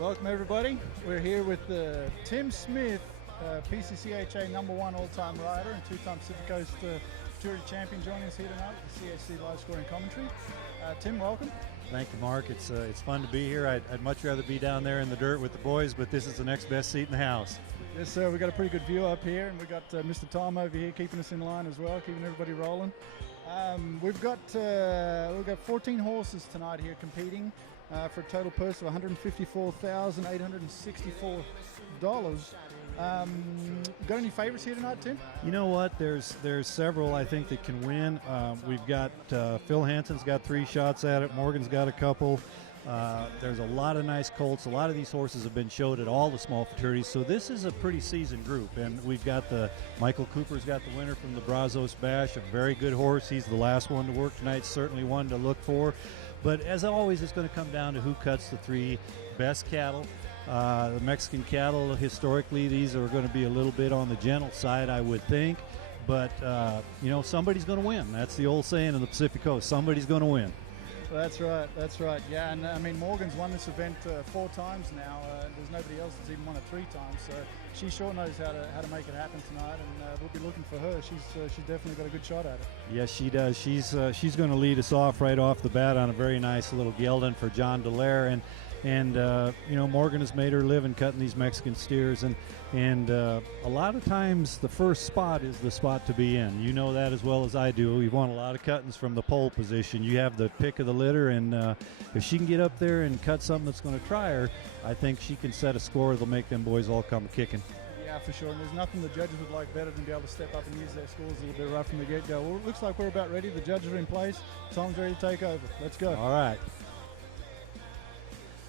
Welcome everybody. We're here with Tim Smith, PCCHA #1 all-time rider and two-time Pacific Coast Futurity champion, joining us here tonight with the CHC live scoring commentary. Tim, welcome. Thank you, Mark. It's fun to be here. I'd much rather be down there in the dirt with the boys, but this is the next best seat in the house. Yes, sir. We've got a pretty good view up here, and we've got Mr. Tom over here keeping us in line as well, keeping everybody rolling. We've got 14 horses tonight here competing for a total purse of $154,864. Got any favorites here tonight, Tim? You know what? There's several I think that can win. We've got Phil Hansen's got 3 shots at it. Morgan's got a couple. There's a lot of nice colts. A lot of these horses have been showed at all the small futurities, so this is a pretty seasoned group. And we've got Michael Cooper's got the winner from the Brazos Bash, a very good horse. He's the last one to work tonight, certainly one to look for. But as always, it's going to come down to who cuts the 3 best cattle. The Mexican cattle, historically, these are going to be a little bit on the gentle side, I would think. But, somebody's going to win. That's the old saying in the Pacific Coast, somebody's going to win. That's right. Yeah, and I mean, Morgan's won this event 4 times now. There's nobody else that's even won it 3 times, so she sure knows how to make it happen tonight, and we'll be looking for her. She's definitely got a good shot at it. Yes, she does. She's going to lead us off right off the bat on a very nice little gelding for John Dallaire, and Morgan has made her living cutting these Mexican steers, and a lot of times the first spot is the spot to be in. You know that as well as I do. We've won a lot of cuttings from the pole position. You have the pick of the litter, and if she can get up there and cut something that's going to try her, I think she can set a score that'll make them boys all come kicking. Yeah, for sure. And there's nothing the judges would like better than be able to step up and use their scores a little bit rough from the get-go. Well, it looks like we're about ready. The judges are in place. Tom's ready to take over. Let's go. All right.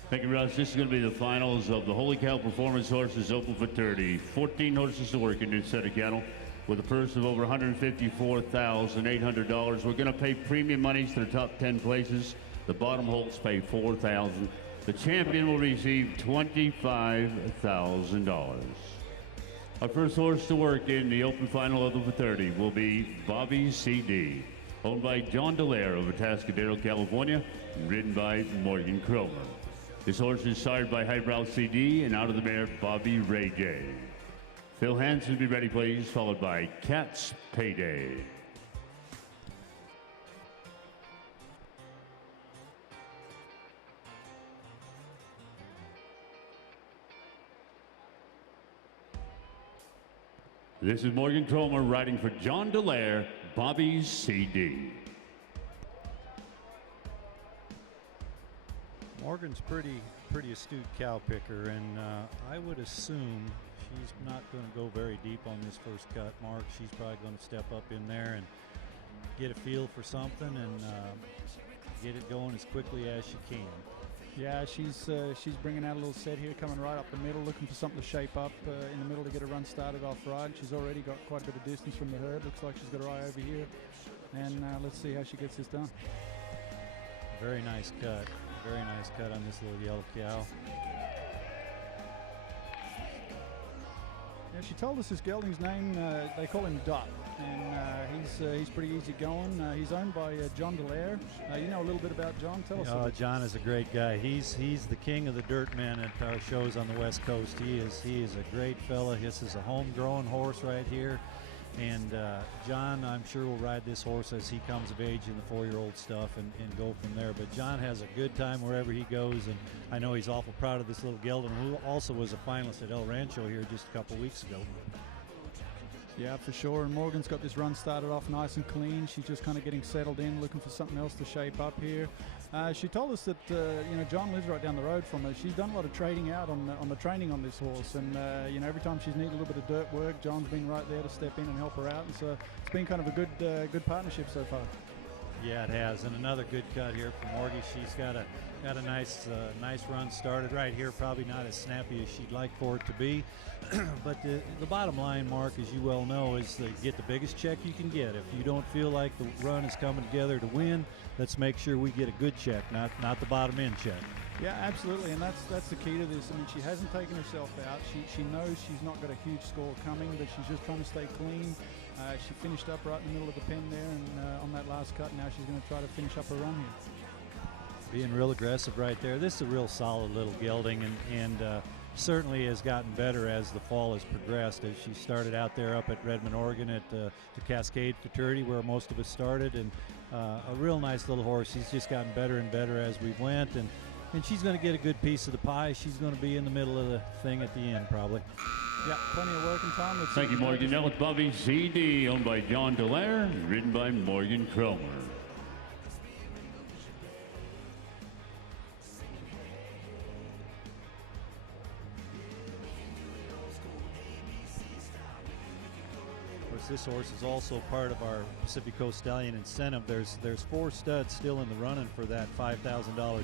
Thank you, Russ. This is going to be the finals of the Holy Cow Performance Horses Open Futurity. 14 horses to work in this set of cattle with a purse of over $154,800. We're going to pay premium monies to the top 10 places. The bottom holes pay $4,000. The champion will receive $25,000. Our first horse to work in the open final of the Futurity will be Bobby C.D., owned by John Dallaire of Atascadero, California, and ridden by Morgan Cromer. This horse is sired by Highbrow CD and out of the mare Bobby Ray J. Phil Hansen, be ready please, followed by Cat's Payday. This is Morgan Cromer riding for John Dallaire, Bobby CD. Morgan's pretty astute cow picker, and I would assume she's not going to go very deep on this first cut, Mark. She's probably going to step up in there and get a feel for something and get it going as quickly as she can. Yeah, she's bringing out a little set here, coming right up the middle, looking for something to shape up in the middle to get a run started off right. She's already got quite a bit of distance from the herd. Looks like she's got her eye over here, and let's see how she gets this done. Very nice cut. Very nice cut on this little yellow cow. Yeah, she told us this gelding's name, they call him Dot, and he's pretty easy going. He's owned by John Dallaire. You know a little bit about John. Tell us. John is a great guy. He's the king of the dirt men at our shows on the West Coast. He is a great fella. This is a homegrown horse right here. And John, I'm sure, will ride this horse as he comes of age in the 4-year-old stuff and go from there. But John has a good time wherever he goes, and I know he's awful proud of this little gelding, who also was a finalist at El Rancho here just a couple weeks ago. Yeah, for sure. And Morgan's got this run started off nice and clean. She's just kind of getting settled in, looking for something else to shape up here. She told us that John lives right down the road from her. She's done a lot of trading out on the training on this horse, and every time she's needed a little bit of dirt work, John's been right there to step in and help her out. And so it's been kind of a good partnership so far. Yeah, it has. And another good cut here from Morgie. She's got a nice run started right here. Probably not as snappy as she'd like for it to be. But the bottom line, Mark, as you well know, is to get the biggest check you can get. If you don't feel like the run is coming together to win, let's make sure we get a good check, not the bottom end check. Yeah, absolutely, and that's the key to this. I mean, she hasn't taken herself out. She knows she's not got a huge score coming, but she's just trying to stay clean. She finished up right in the middle of the pen there, and on that last cut, now she's going to try to finish up her run here. Being real aggressive right there. This is a real solid little gelding, and certainly has gotten better as the fall has progressed. As she started out there up at Redmond, Oregon at the Cascade Futurity, where most of us started, and a real nice little horse. She's just gotten better and better as we went, and she's going to get a good piece of the pie. She's going to be in the middle of the thing at the end, probably. Yeah, plenty of working time. Thank you, Morgan. Now with Bobby CD, owned by John Delaire, ridden by Morgan Cromer. This horse is also part of our Pacific Coast Stallion incentive. There's 4 studs still in the running for that $5,000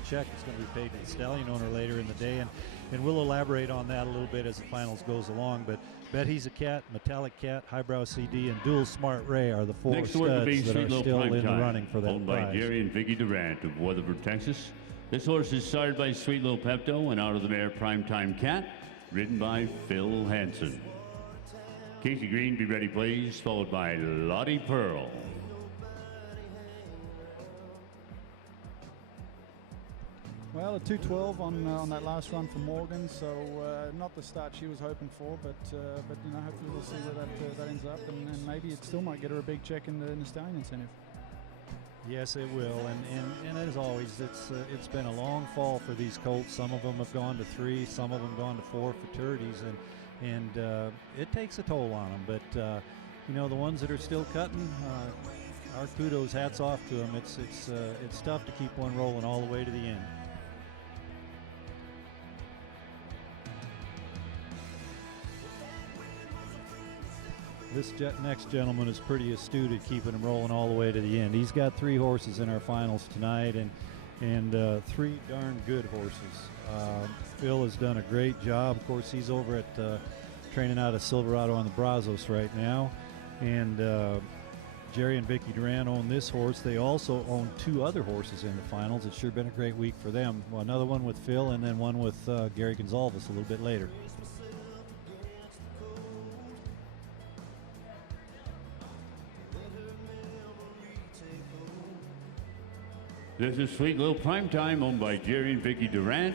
check that's going to be paid to the stallion owner later in the day, and we'll elaborate on that a little bit as the finals goes along. But Bet He's a Cat, Metallic Cat, Highbrow CD, and Dual Smart Ray are the 4 Next studs that are still in the running for that owned prize. by Jerry and Vicky Durant of Weatherford, Texas. This horse is sired by Sweet Little Pepto and out of the mare Primetime Cat, ridden by Phil Hansen. Casey Green, be ready please, followed by Lodi Pearl. Well, a 2:12 on that last run for Morgan, so not the start she was hoping for, but you know, hopefully we'll see where that ends up, and maybe it still might get her a big check in the stallion incentive. Yes, it will, and as always, it's been a long fall for these colts. Some of them have gone to 3, some of them gone to 4 futurities, and it takes a toll on them. But you know, the ones that are still cutting, our kudos, hats off to them. It's tough to keep one rolling all the way to the end. This next gentleman is pretty astute at keeping them rolling all the way to the end. He's got 3 horses in our finals tonight, and 3 darn good horses. Phil has done a great job. Of course, he's over at training out of Silverado on the Brazos right now, and Jerry and Vicky Durant own this horse. They also own 2 other horses in the finals. It's sure been a great week for them. Well, another one with Phil, and then one with Gary Gonzalez a little bit later. This is Sweet Little Primetime, owned by Jerry and Vicky Durant,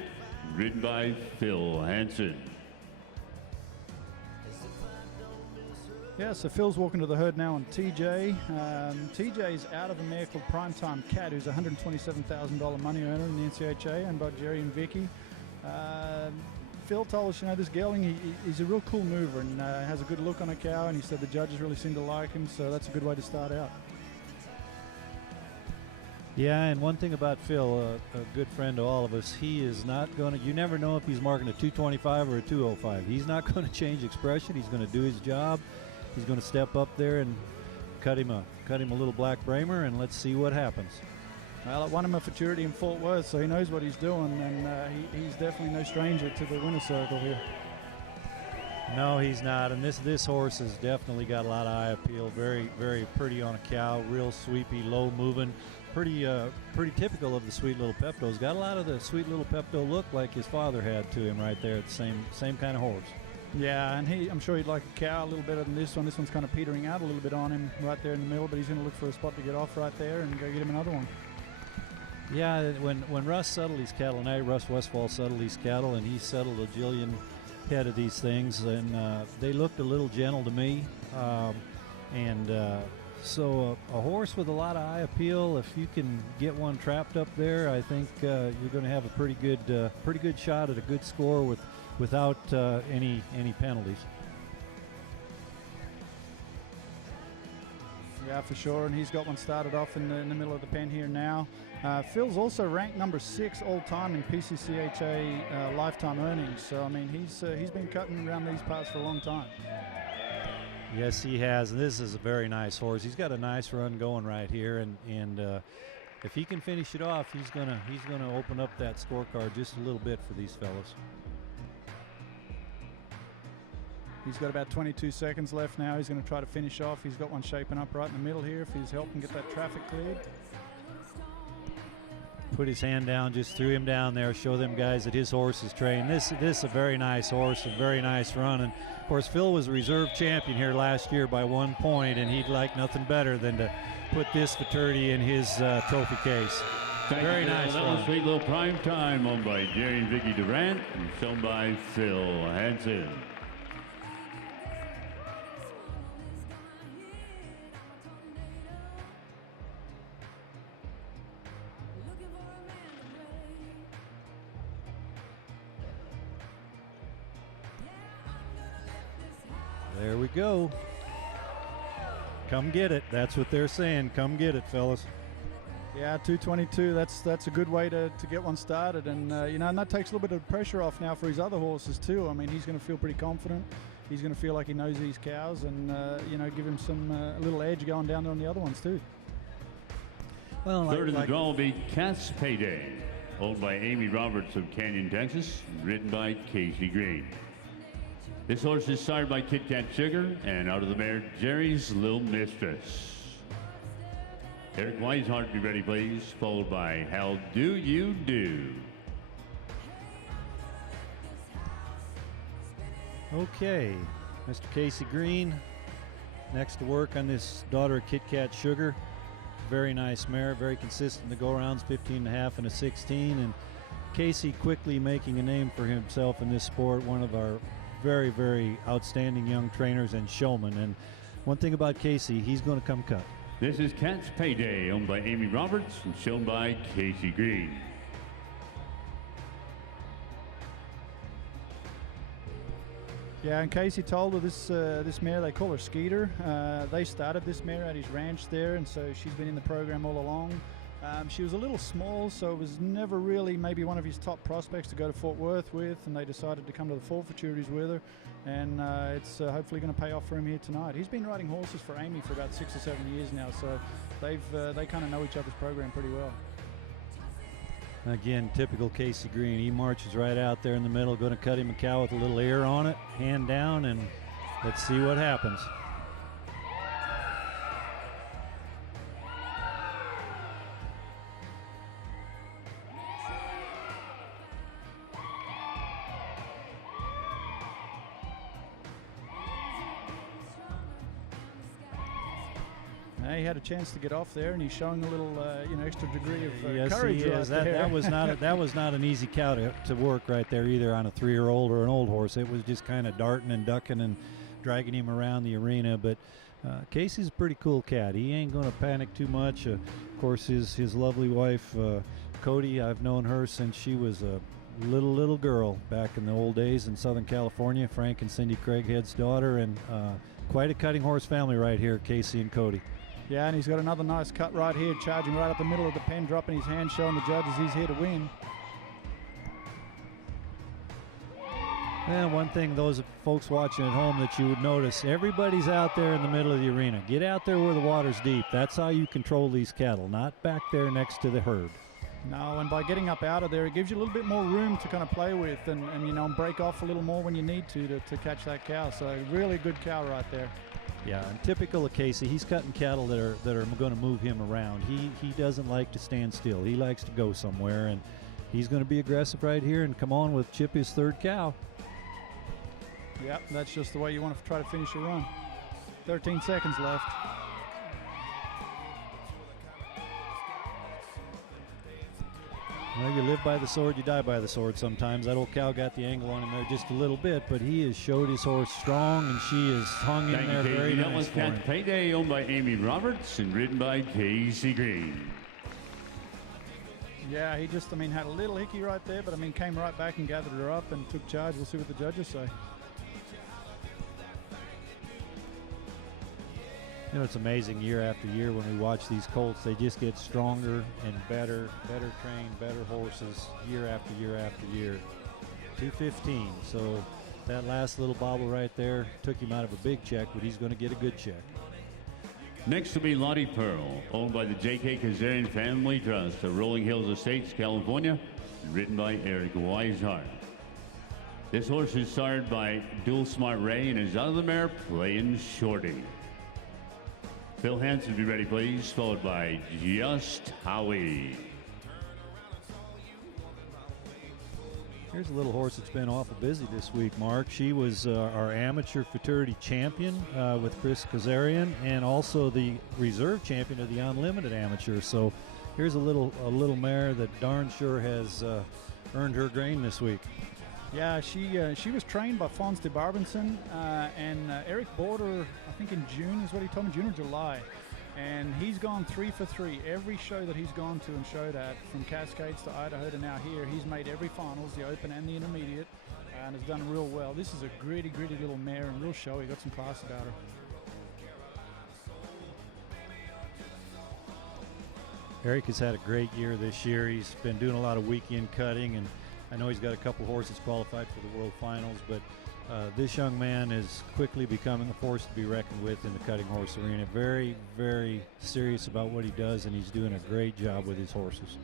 ridden by Phil Hansen. Yeah, so Phil's walking to the herd now on TJ. TJ's out of a mare called Primetime Cat, who's a $127,000 money earner in the NCHA, and by Jerry and Vicky. Phil told us, you know, this gelding, he's a real cool mover and has a good look on a cow, and he said the judges really seem to like him, so that's a good way to start out. Yeah, and one thing about Phil, a good friend to all of us, he is not going to, you never know if he's marking a 225 or a 205. He's not going to change expression. He's going to do his job. He's going to step up there and cut him a little black bramer, and let's see what happens. Well, it won him a Futurity in Fort Worth, so he knows what he's doing, and he's definitely no stranger to the winner's circle here. No, he's not, and this horse has definitely got a lot of eye appeal. Very, very pretty on a cow, real sweepy, low moving. Pretty typical of the Sweet Little Pepto. He's got a lot of the Sweet Little Pepto look like his father had to him right there. The same kind of horse. Yeah, and I'm sure he'd like a cow a little better than this one. This one's kind of petering out a little bit on him right there in the middle, but he's going to look for a spot to get off right there and go get him another one. Yeah, when Russ settled these cattle tonight, Russ Westfall settled these cattle, and he settled a jillion head of these things, and they looked a little gentle to me, So a horse with a lot of eye appeal, if you can get one trapped up there, I think you're going to have a pretty good shot at a good score without any penalties. Yeah, for sure, and he's got one started off in the middle of the pen here now. Phil's also ranked number 6 all time in PCCHA lifetime earnings. So I mean, he's been cutting around these parts for a long time. Yes, he has, and this is a very nice horse. He's got a nice run going right here, and if he can finish it off, he's gonna open up that scorecard just a little bit for these fellas. He's got about 22 seconds left now. He's going to try to finish off. He's got one shaping up right in the middle here if he's helping get that traffic cleared. Put his hand down, just threw him down there, show them guys that his horse is trained. This is a very nice horse, a very nice run. And of course, Phil was a reserve champion here last year by 1 point, and he'd like nothing better than to put this Futurity in his trophy case. Very nice That was run. sweet little prime time, owned by Jerry and Vicky Durant, and shown by Phil Hansen. There we go. Come get it. That's what they're saying. Come get it, fellas. Yeah, 222. That's a good way to get one started, and and that takes a little bit of pressure off now for his other horses too. I mean, he's going to feel pretty confident. He's going to feel like he knows these cows, and give him some a little edge going down there on the other ones too. Well, Third in the draw will be Cat's Payday, owned by Amy Roberts of Canyon, Texas, ridden by Casey Green. This horse is sired by Kit Kat Sugar, and out of the mare, Jerry's Little Mistress. Eric Weishart, be ready, please, followed by Hal Do You Do. Okay, Mr. Casey Green, next to work on this daughter of Kit Kat Sugar. Very nice mare, very consistent in the go-rounds, 15.5 and a 16. And Casey quickly making a name for himself in this sport, one of our very, very outstanding young trainers and showmen. And one thing about Casey, he's going to come cut. This is Cat's Payday, owned by Amy Roberts and shown by Casey Green. Yeah, and Casey told her this mare, they call her Skeeter. They started this mare at his ranch there, and so she's been in the program all along. She was a little small, so it was never really maybe one of his top prospects to go to Fort Worth with, and they decided to come to the fall Futurities with her, and it's hopefully going to pay off for him here tonight. He's been riding horses for Amy for about 6 or 7 years now, so they kind of know each other's program pretty well. Again, typical Casey Green. He marches right out there in the middle, going to cut him a cow with a little ear on it, hand down, and let's see what happens. He had a chance to get off there, and he's showing a little, extra degree of yes, courage. he is. Right there. That was not an easy cow to work right there either on a 3-year-old or an old horse. It was just kind of darting and ducking and dragging him around the arena. But Casey's a pretty cool cat. He ain't going to panic too much. Of course, his lovely wife, Cody, I've known her since she was a little girl back in the old days in Southern California. Frank and Cindy Craighead's daughter, and quite a cutting horse family right here, Casey and Cody. Yeah, and he's got another nice cut right here, charging right up the middle of the pen, dropping his hand, showing the judges he's here to win. And one thing, those folks watching at home, that you would notice, everybody's out there in the middle of the arena. Get out there where the water's deep. That's how you control these cattle, not back there next to the herd. No, and by getting up out of there, it gives you a little bit more room to kind of play with and break off a little more when you need to catch that cow. So really good cow right there. Yeah, and typical of Casey, he's cutting cattle that are going to move him around. He doesn't like to stand still. He likes to go somewhere, and he's going to be aggressive right here and come on with Chip, his third cow. Yep, that's just the way you want to try to finish your run. 13 seconds left. Well, you live by the sword, you die by the sword sometimes. That old cow got the angle on him there just a little bit, but he has showed his horse strong, and she is hung in there very nice. That was Cat's Payday, owned by Amy Roberts and ridden by Casey Green. Yeah, he just, had a little hickey right there, but came right back and gathered her up and took charge. We'll see what the judges say. You know, it's amazing year after year when we watch these colts. They just get stronger and better trained, better horses year after year after year. 215. So that last little bobble right there took him out of a big check, but he's going to get a good check. Next will be Lodi Pearl, owned by the J.K. Kazarian Family Trust of Rolling Hills Estates, California, ridden by Eric Weishart. This horse is sired by Dual Smart Ray and is out of the mare playing Shorty. Phil Hansen, be ready, please, followed by Just Howie. Here's a little horse that's been awful busy this week, Mark. She was our amateur Futurity champion with Chris Kazarian, and also the reserve champion of the Unlimited Amateur. So here's a little mare that darn sure has earned her grain this week. Yeah, she was trained by Fons de Barbenson, and Eric bought her, I think in June is what he told me, June or July. And he's gone 3 for 3. Every show that he's gone to and showed at, from Cascades to Idaho to now here, he's made every finals, the Open and the Intermediate, and has done real well. This is a gritty little mare and real showy. Got some class about her. Eric has had a great year this year. He's been doing a lot of weekend cutting, and I know he's got a couple horses qualified for the World Finals, but this young man is quickly becoming a force to be reckoned with in the cutting horse arena. Very, very serious about what he does, and he's doing a great job with his horses.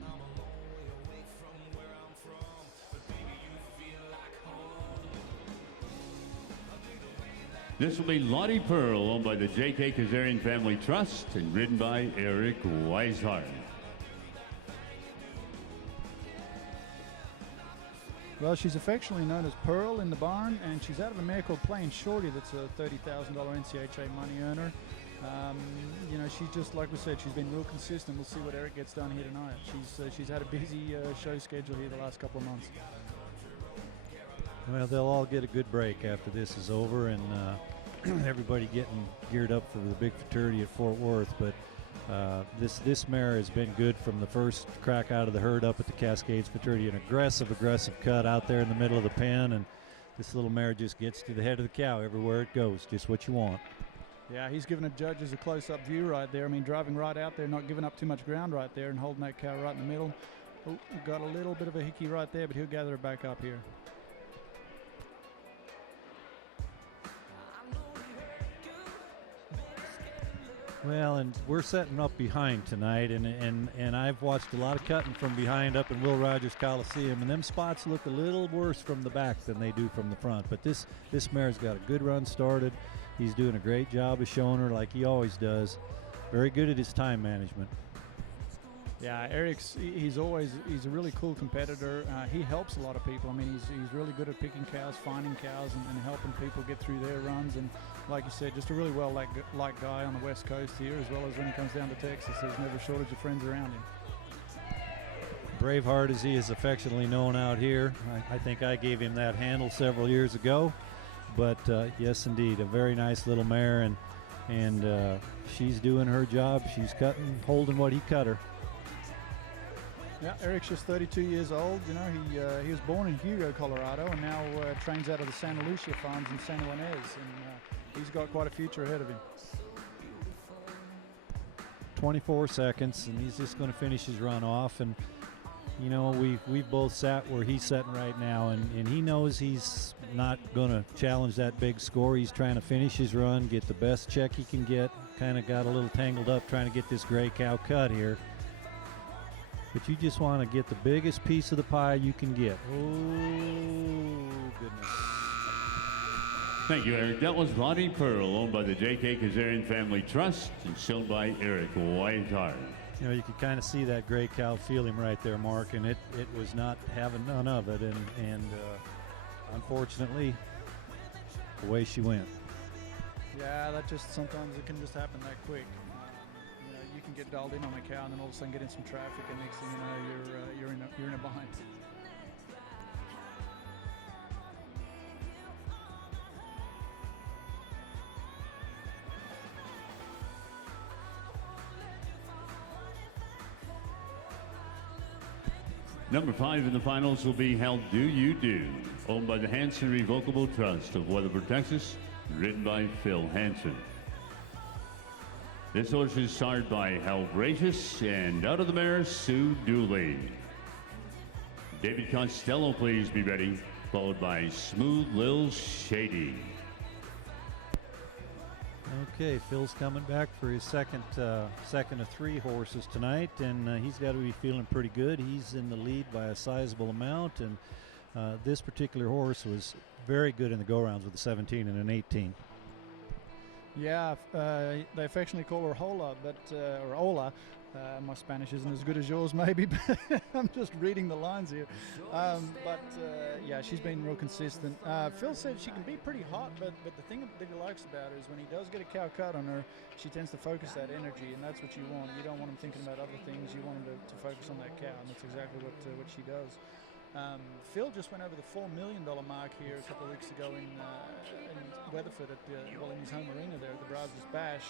This will be Lodi Pearl, owned by the J.K. Kazarian Family Trust and ridden by Eric Weishart. Well, she's affectionately known as Pearl in the barn, and she's out of a mare called Plain Shorty that's a $30,000 NCHA money earner. You know, she's just, like we said, she's been real consistent. We'll see what Eric gets done here tonight. She's had a busy show schedule here the last couple of months. Well, they'll all get a good break after this is over, and everybody getting geared up for the big Futurity at Fort Worth. But this mare has been good from the first crack out of the herd up at the Cascades Futurity. An aggressive cut out there in the middle of the pen, and this little mare just gets to the head of the cow everywhere it goes. Just what you want. Yeah, he's giving the judges a close-up view right there. I mean, driving right out there, not giving up too much ground right there, and holding that cow right in the middle. Oh, got a little bit of a hickey right there, but he'll gather it back up here. Well, and we're setting up behind tonight, and I've watched a lot of cutting from behind up in Will Rogers Coliseum, and them spots look a little worse from the back than they do from the front. But this mare's got a good run started. He's doing a great job of showing her like he always does. Very good at his time management. Yeah, he's a really cool competitor. He helps a lot of people. I mean, he's really good at picking cows, finding cows, and helping people get through their runs. And like you said, just a really well-liked guy on the West Coast here, as well as when he comes down to Texas. There's never a shortage of friends around him. Braveheart, as he is affectionately known out here. I think I gave him that handle several years ago. But yes, indeed, a very nice little mare, and she's doing her job. She's holding what he cut her. Yeah, Eric's just 32 years old. You know, he was born in Hugo, Colorado, and now trains out of the Santa Lucia farms in San Juanes, and he's got quite a future ahead of him. 24 seconds, and he's just going to finish his run off. And you know, we've both sat where he's sitting right now, and he knows he's not going to challenge that big score. He's trying to finish his run, get the best check he can get. Kind of got a little tangled up trying to get this gray cow cut here. But you just want to get the biggest piece of the pie you can get. Oh, goodness. Thank you, Eric. That was Lodi Pearl, owned by the J.K. Kazarian Family Trust and shown by Eric Weishart. You know, you could kind of see that gray cow feel him right there, Mark, and it was not having none of it. And unfortunately, away she went. Yeah, that just sometimes it can just happen that quick. You can get dialed in on a cow and then all of a sudden get in some traffic, and next thing you know, you're in a bind. Number 5 in the finals will be Hal Do You Do, owned by the Hanson Revocable Trust of Weatherford, Texas, ridden by Phil Hanson. This horse is starred by Hal Gracious, and out of the mare, Sue Dooley. David Costello, please be ready, followed by Smooth Lil Shady. Okay, Phil's coming back for his second of 3 horses tonight, and he's got to be feeling pretty good. He's in the lead by a sizable amount, and this particular horse was very good in the go-rounds with a 17 and an 18. Yeah, they affectionately call her Hola, but or Ola. My Spanish isn't as good as yours, maybe, but I'm just reading the lines here. Yeah, she's been real consistent. Phil said she can be pretty hot, but the thing that he likes about her is when he does get a cow cut on her, she tends to focus that energy, and that's what you want. You don't want him thinking about other things. You want him to focus on that cow, and that's exactly what she does. Phil just went over the $4 million mark here a couple of weeks ago in Weatherford in his home arena there at the Brazos Bash.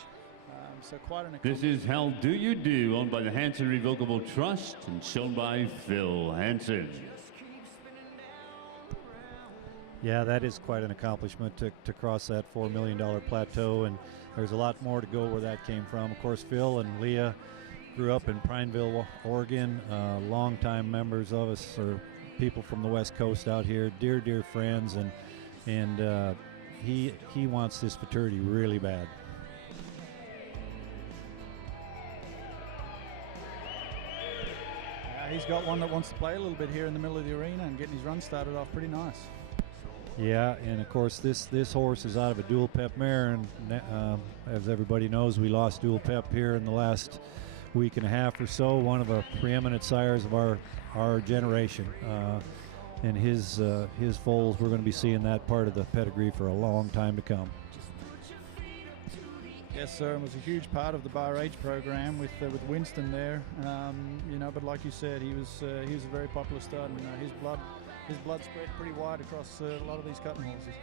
So quite an This is Hal Do You Do, owned by the Hanson Revocable Trust and shown by Phil Hanson. Yeah, that is quite an accomplishment to cross that $4 million plateau, and there's a lot more to go where that came from. Of course, Phil and Leah grew up in Prineville, Oregon, longtime members of us, or people from the West Coast out here, dear friends, and he wants this Futurity really bad. He's got one that wants to play a little bit here in the middle of the arena and getting his run started off pretty nice. Yeah, and of course this horse is out of a dual pep mare, and as everybody knows, we lost dual pep here in the last week and a half or so. One of the preeminent sires of our generation, and his foals, we're going to be seeing that part of the pedigree for a long time to come. Yes, sir. It was a huge part of the Bar H program with Winston there. But like you said, he was a very popular stud, and his blood spread pretty wide across a lot of these cutting horses.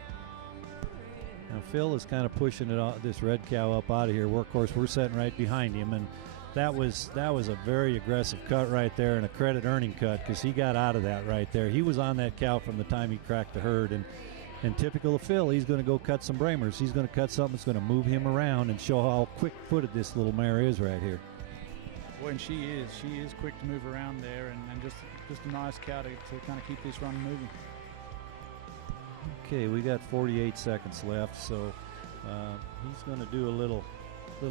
Now Phil is kind of pushing this red cow up out of here. Of course, we're sitting right behind him, and that was a very aggressive cut right there, and a credit earning cut, because he got out of that right there. He was on that cow from the time he cracked the herd, and typical of Phil, he's going to go cut some Bramers. He's going to cut something that's going to move him around and show how quick-footed this little mare is right here. Boy, and she is quick to move around there, and just a nice cow to kind of keep this run moving. Okay, we got 48 seconds left, so he's going to do a little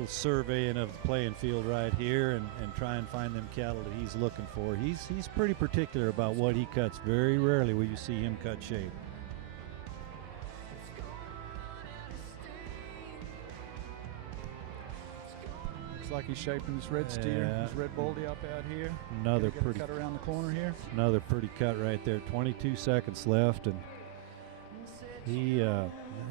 surveying of the playing field right here and try and find them cattle that he's looking for. He's pretty particular about what he cuts. Very rarely will you see him cut shape. Looks like he's shaping this red steer, this red baldy up out here. Another pretty cut around the corner here. Another pretty cut right there. 22 seconds left, and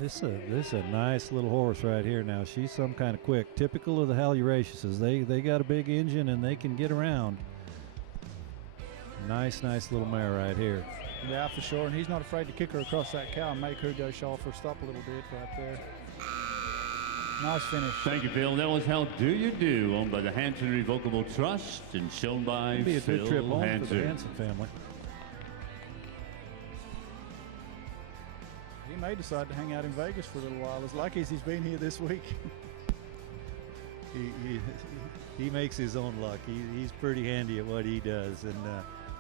this is a nice little horse right here. Now she's some kind of quick, typical of the Haluraceouses. They got a big engine and they can get around. Nice little mare right here. Yeah, for sure. And he's not afraid to kick her across that cow and make her go shoulder for a stop a little bit right there. Nice finish. Thank you, Phil. That was Hal Do You Do, owned by the Hanson Revocable Trust and shown by It'll be a Phil good trip home Hanson. for the Hanson family. He may decide to hang out in Vegas for a little while. As lucky as he's been here this week. He makes his own luck. He's pretty handy at what he does, and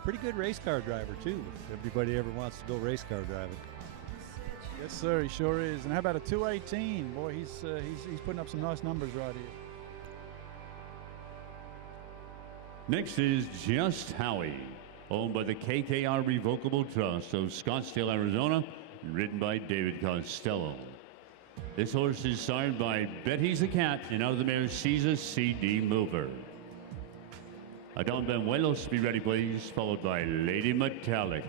pretty good race car driver too. If everybody ever wants to go race car driving. Yes, sir, he sure is. And how about a 218? Boy, he's putting up some nice numbers right here. Next is Just Howie, owned by the KKR Revocable Trust of Scottsdale, Arizona, and ridden by David Costello. This horse is sired by Bet He's a Cat, and out of the mare Caesar CD Mover. Adon Benuelos, be ready please, followed by Lady Metallic.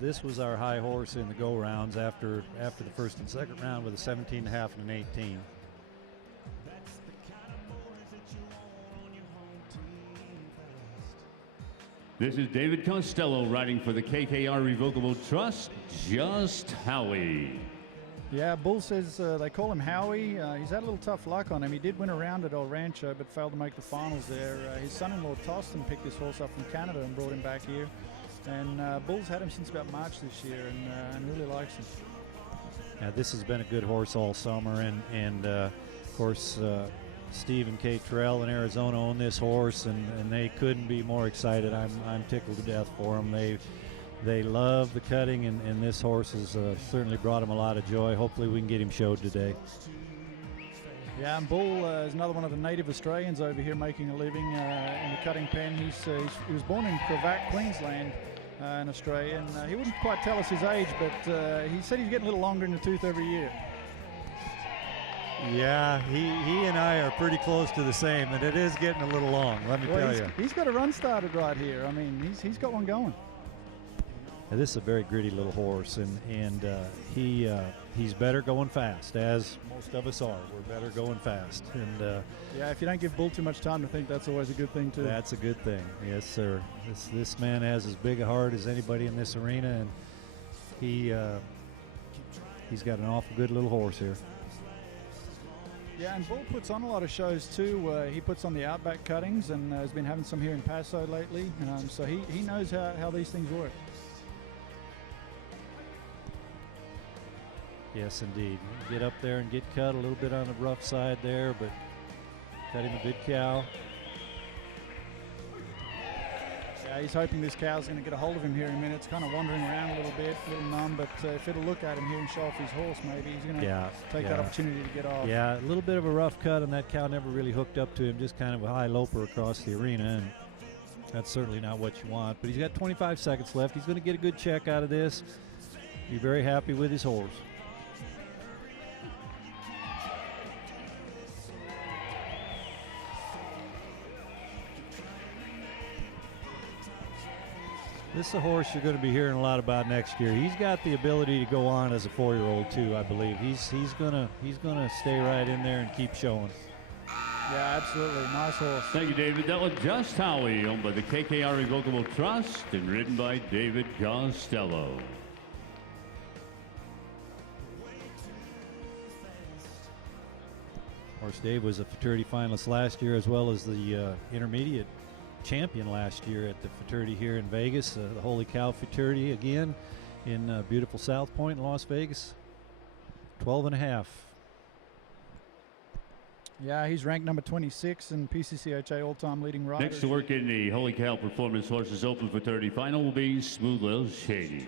This was our high horse in the go rounds after the first and second round with a 17.5 and an 18. This is David Costello riding for the KKR Revocable Trust, Just Howie. Yeah, Bull says they call him Howie. He's had a little tough luck on him. He did win a round at El Rancho, but failed to make the finals there. His son-in-law Toston picked this horse up from Canada and brought him back here. And Bull's had him since about March this year, and really likes him. Yeah, this has been a good horse all summer, and of course Steve and Kate Terrell in Arizona own this horse, and they couldn't be more excited. I'm tickled to death for them. They love the cutting, and this horse has certainly brought them a lot of joy. Hopefully we can get him showed today. Yeah, and Bull is another one of the native Australians over here making a living in the cutting pen. He was born in Cravac, Queensland, an Australian. He wouldn't quite tell us his age, but he said he's getting a little longer in the tooth every year. Yeah, he and I are pretty close to the same, and it is getting a little long, let me tell you. He's got a run started right here. I mean, he's got one going. Now, this is a very gritty little horse, and he's better going fast, as most of us are. We're better going fast. And yeah, if you don't give Bull too much time to think, that's always a good thing too. That's a good thing, yes, sir. This man has as big a heart as anybody in this arena, and he's got an awful good little horse here. Yeah, and Bull puts on a lot of shows too. He puts on the Outback cuttings and has been having some here in Paso lately. So he knows how these things work. Yes, indeed. Get up there and get cut a little bit on the rough side there, but cut him a good cow. Yeah, he's hoping this cow's going to get a hold of him here in a minute. It's kind of wandering around a little bit, a little numb, but if it'll look at him here and show off his horse, maybe he's going to take that opportunity to get off. Yeah, a little bit of a rough cut, and that cow never really hooked up to him, just kind of a high loper across the arena, and that's certainly not what you want. But he's got 25 seconds left. He's going to get a good check out of this. Be very happy with his horse. This is a horse you're going to be hearing a lot about next year. He's got the ability to go on as a 4-year-old too, I believe. He's gonna stay right in there and keep showing. Yeah, absolutely. Nice horse. Thank you, David. That was Just Howie, owned by the KKR Revocable Trust and ridden by David Costello. Horse Dave was a Futurity finalist last year, as well as the intermediate champion last year at the Futurity here in Vegas. The Holy Cow Futurity again in beautiful South Point in Las Vegas. 12.5. Yeah, he's ranked number 26 in PCCHA all-time leading rider. Next to work in the Holy Cow Performance Horses Open Futurity final will be Smooth Little Shady,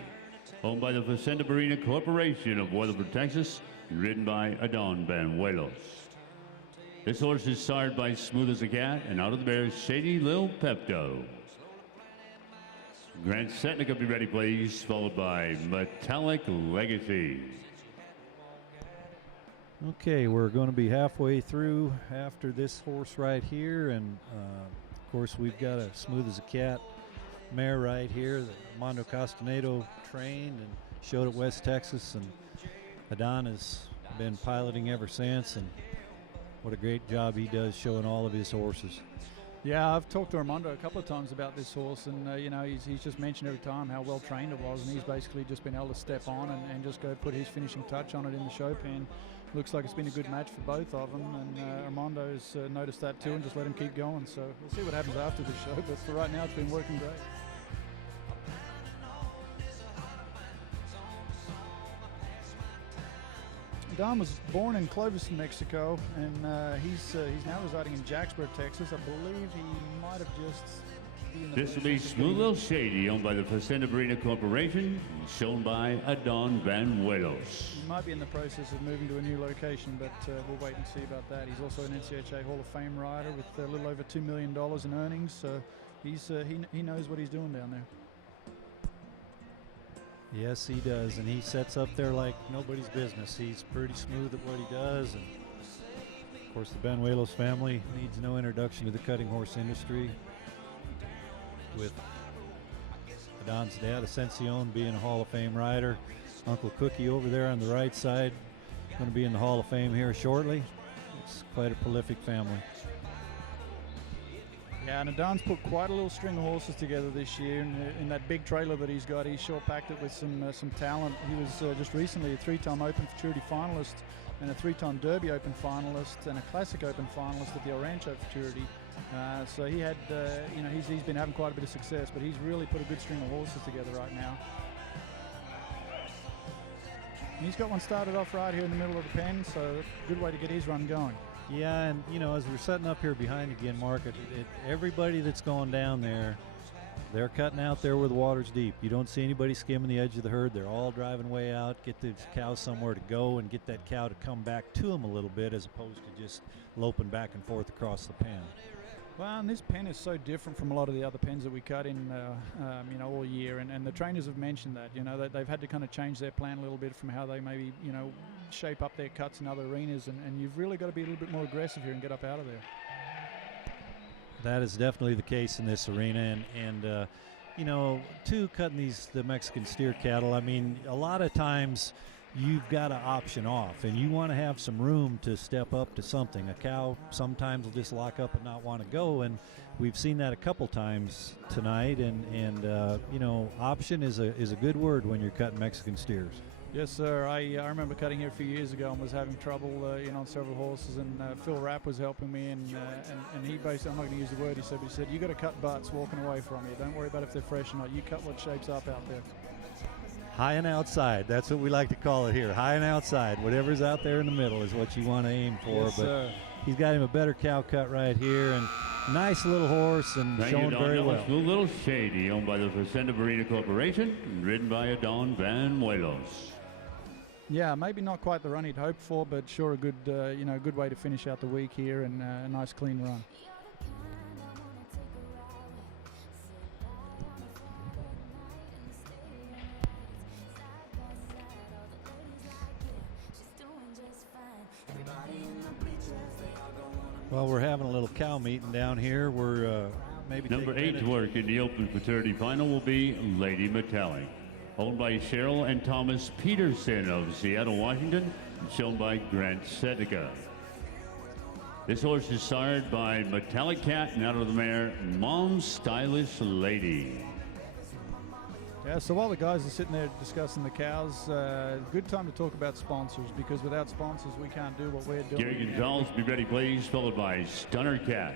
owned by the Facenda Marina Corporation of Weatherford, Texas, and ridden by Adon Banuelos. This horse is sired by Smooth as a Cat, and out of the bears, Shady Lil Pepto. Grant Setnick, be ready, please, followed by Metallic Legacy. Okay, we're going to be halfway through after this horse right here, and of course we've got a Smooth as a Cat mare right here that Armando Castaneda trained and showed at West Texas, and Adon has been piloting ever since, and what a great job he does showing all of his horses. Yeah, I've talked to Armando a couple of times about this horse, and you know, he's just mentioned every time how well trained it was, and he's basically just been able to step on and just go put his finishing touch on it in the show pen. Looks like it's been a good match for both of them, and Armando's noticed that too and just let him keep going. So we'll see what happens after the show, but for right now it's been working great. Don was born in Clovis, Mexico, and he's now residing in Jacksboro, Texas. I believe he might have just been in the This will be Smooth Little Shady, owned by the Facenda Marina Corporation, shown by Adon Banuelos. He might be in the process of moving to a new location, but we'll wait and see about that. He's also an NCHA Hall of Fame rider with a little over $2 million in earnings, so he knows what he's doing down there. Yes, he does, and he sets up there like nobody's business. He's pretty smooth at what he does, and of course the Banuelos family needs no introduction to the cutting horse industry, with Adon's dad, Ascension, being a Hall of Fame rider. Uncle Cookie over there on the right side, going to be in the Hall of Fame here shortly. It's quite a prolific family. Yeah, and Adon's put quite a little string of horses together this year. In that big trailer that he's got, he's sure packed it with some talent. He was just recently a 3-time Open Futurity finalist and a 3-time Derby Open finalist and a Classic Open finalist at the El Rancho Futurity. So he had, he's been having quite a bit of success, but he's really put a good string of horses together right now. And he's got one started off right here in the middle of the pen, so a good way to get his run going. Yeah, and you know, as we're setting up here behind again, Mark, everybody that's going down there, they're cutting out there where the water's deep. You don't see anybody skimming the edge of the herd. They're all driving way out, get the cow somewhere to go and get that cow to come back to them a little bit, as opposed to just loping back and forth across the pen. Well, and this pen is so different from a lot of the other pens that we cut in, all year. And the trainers have mentioned that, that they've had to kind of change their plan a little bit from how they maybe, shape up their cuts in other arenas. And you've really got to be a little bit more aggressive here and get up out of there. That is definitely the case in this arena. And too, cutting the Mexican steer cattle, I mean, a lot of times you've got to option off, and you want to have some room to step up to something. A cow sometimes will just lock up and not want to go, and we've seen that a couple times tonight. And option is a good word when you're cutting Mexican steers. Yes, sir. I remember cutting here a few years ago and was having trouble, on several horses, and Phil Rapp was helping me, and he basically, I'm not going to use the word he said, you got to cut butts walking away from you. Don't worry about if they're fresh or not. You cut what shapes up out there. High and outside. That's what we like to call it here. High and outside. Whatever's out there in the middle is what you want to aim for. Yes, but sir. He's got him a better cow cut right here, and nice little horse and showing very well. A little Shady, owned by the Facenda Marina Corporation, and ridden by Adon Van Muelos. Yeah, maybe not quite the run he'd hoped for, but sure a good, good way to finish out the week here, and a nice clean run. Well, we're having a little cow meeting down here. We're maybe number 8 to work in the Open Futurity final will be Lady Metallia, owned by Cheryl and Thomas Peterson of Seattle, Washington, and shown by Grant Seneca. This horse is sired by Metallic Cat and out of the mare, Mom's Stylish Lady. Yeah, so while the guys are sitting there discussing the cows, good time to talk about sponsors, because without sponsors we can't do what we're doing. Gary Gonzalez, be ready please, followed by Stunner Cat.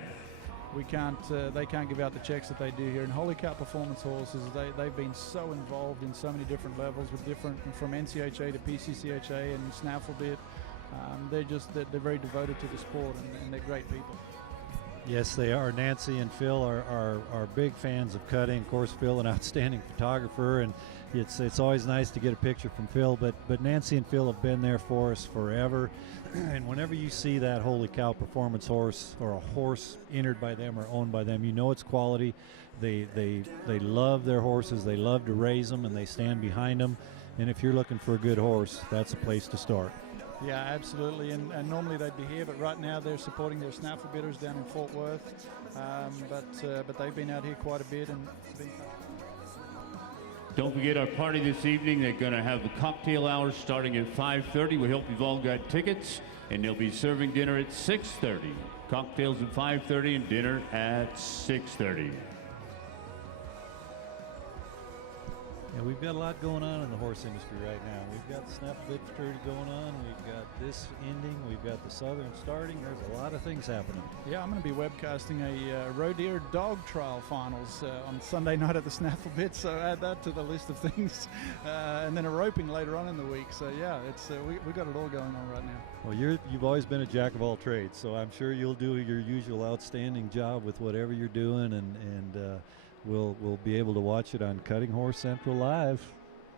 We can't, they can't give out the checks that they do here. And Holy Cow Performance Horses, they've been so involved in so many different levels with different, from NCHA to PCCHA and Snafflebit. They're very devoted to the sport, and they're great people. Yes, they are. Nancy and Phil are big fans of cutting. Of course, Phil, an outstanding photographer, and it's always nice to get a picture from Phil. But Nancy and Phil have been there for us forever. And whenever you see that Holy Cow Performance horse, or a horse entered by them or owned by them, you know it's quality. They love their horses. They love to raise them, and they stand behind them. And if you're looking for a good horse, that's a place to start. Yeah, absolutely, and normally they'd be here, but right now they're supporting their snaffle bidders down in Fort Worth. But they've been out here quite a bit, and don't forget our party this evening. They're going to have the cocktail hour starting at 5:30. We hope you've all got tickets, and they'll be serving dinner at 6:30. Cocktails at 5:30 and dinner at 6:30. Yeah, we've got a lot going on in the horse industry right now. We've got the Snafflebit Futurity going on. We've got this ending. We've got the Southern starting. There's a lot of things happening. Yeah, I'm going to be webcasting a roe deer dog trial finals on Sunday night at the Snafflebit, so add that to the list of things. And then a roping later on in the week. So yeah, it's we got it all going on right now. Well, you've always been a jack of all trades, so I'm sure you'll do your usual outstanding job with whatever you're doing, and we'll be able to watch it on Cutting Horse Central Live.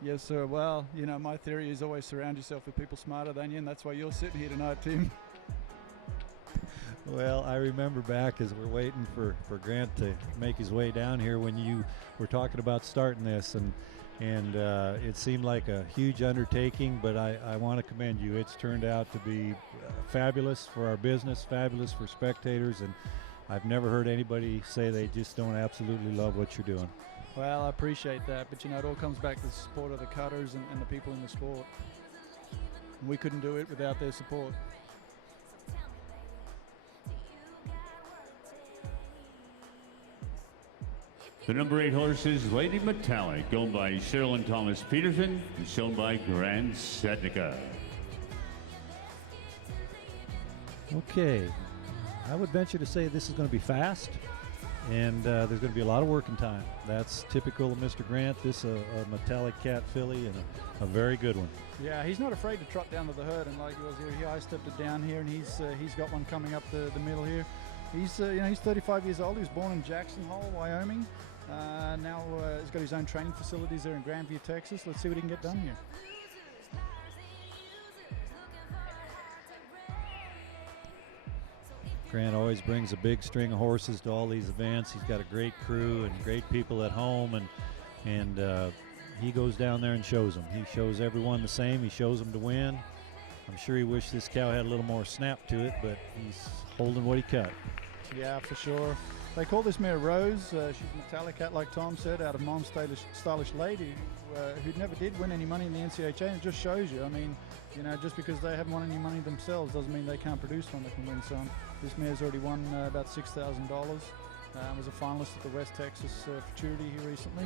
Yes, sir. Well, my theory is always surround yourself with people smarter than you, and that's why you're sitting here tonight, Tim. Well, I remember back as we're waiting for Grant to make his way down here when you were talking about starting this, and it seemed like a huge undertaking, but I want to commend you. It's turned out to be fabulous for our business, fabulous for spectators, and I've never heard anybody say they just don't absolutely love what you're doing. Well, I appreciate that, but it all comes back to the support of the cutters and the people in the sport. And we couldn't do it without their support. The number 8 horse is Lady Metallic, owned by Cheryl and Thomas Peterson, and shown by Grant Seneca. Okay. I would venture to say this is going to be fast, and there's going to be a lot of working time. That's typical of Mr. Grant. This a Metallic Cat filly, and a very good one. Yeah, he's not afraid to trot down to the herd, and like he was here, he high-stepped it down here, and he's got one coming up the middle here. He's he's 35 years old. He was born in Jackson Hole, Wyoming. Now he's got his own training facilities there in Grandview, Texas. Let's see what he can get done here. Grant always brings a big string of horses to all these events. He's got a great crew and great people at home, and he goes down there and shows them. He shows everyone the same. He shows them to win. I'm sure he wished this cow had a little more snap to it, but he's holding what he cut. Yeah, for sure. They call this mare Rose. She's a Metallia, like Tom said, out of Mom's Stylish Lady, who never did win any money in the NCHA. And it just shows you, I mean, just because they haven't won any money themselves doesn't mean they can't produce one that can win some. This mare's already won about $6,000. Was a finalist at the West Texas Futurity here recently.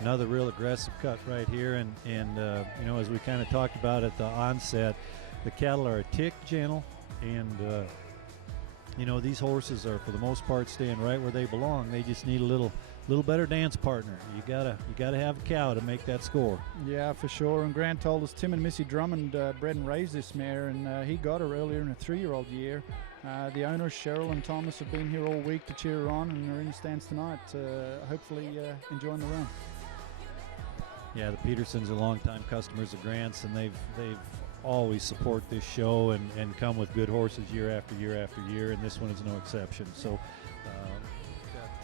Another real aggressive cut right here, and as we kind of talked about at the onset, the cattle are a tick gentle, and these horses are for the most part staying right where they belong. They just need a little better dance partner. You gotta have a cow to make that score. Yeah, for sure. And Grant told us Tim and Missy Drummond bred and raised this mare, and he got her earlier in a 3-year-old year. The owners, Cheryl and Thomas, have been here all week to cheer her on, and are in the stands tonight, hopefully enjoying the run. Yeah, the Petersons are longtime customers of Grant's, and they've always support this show and come with good horses year after year after year, and this one is no exception. So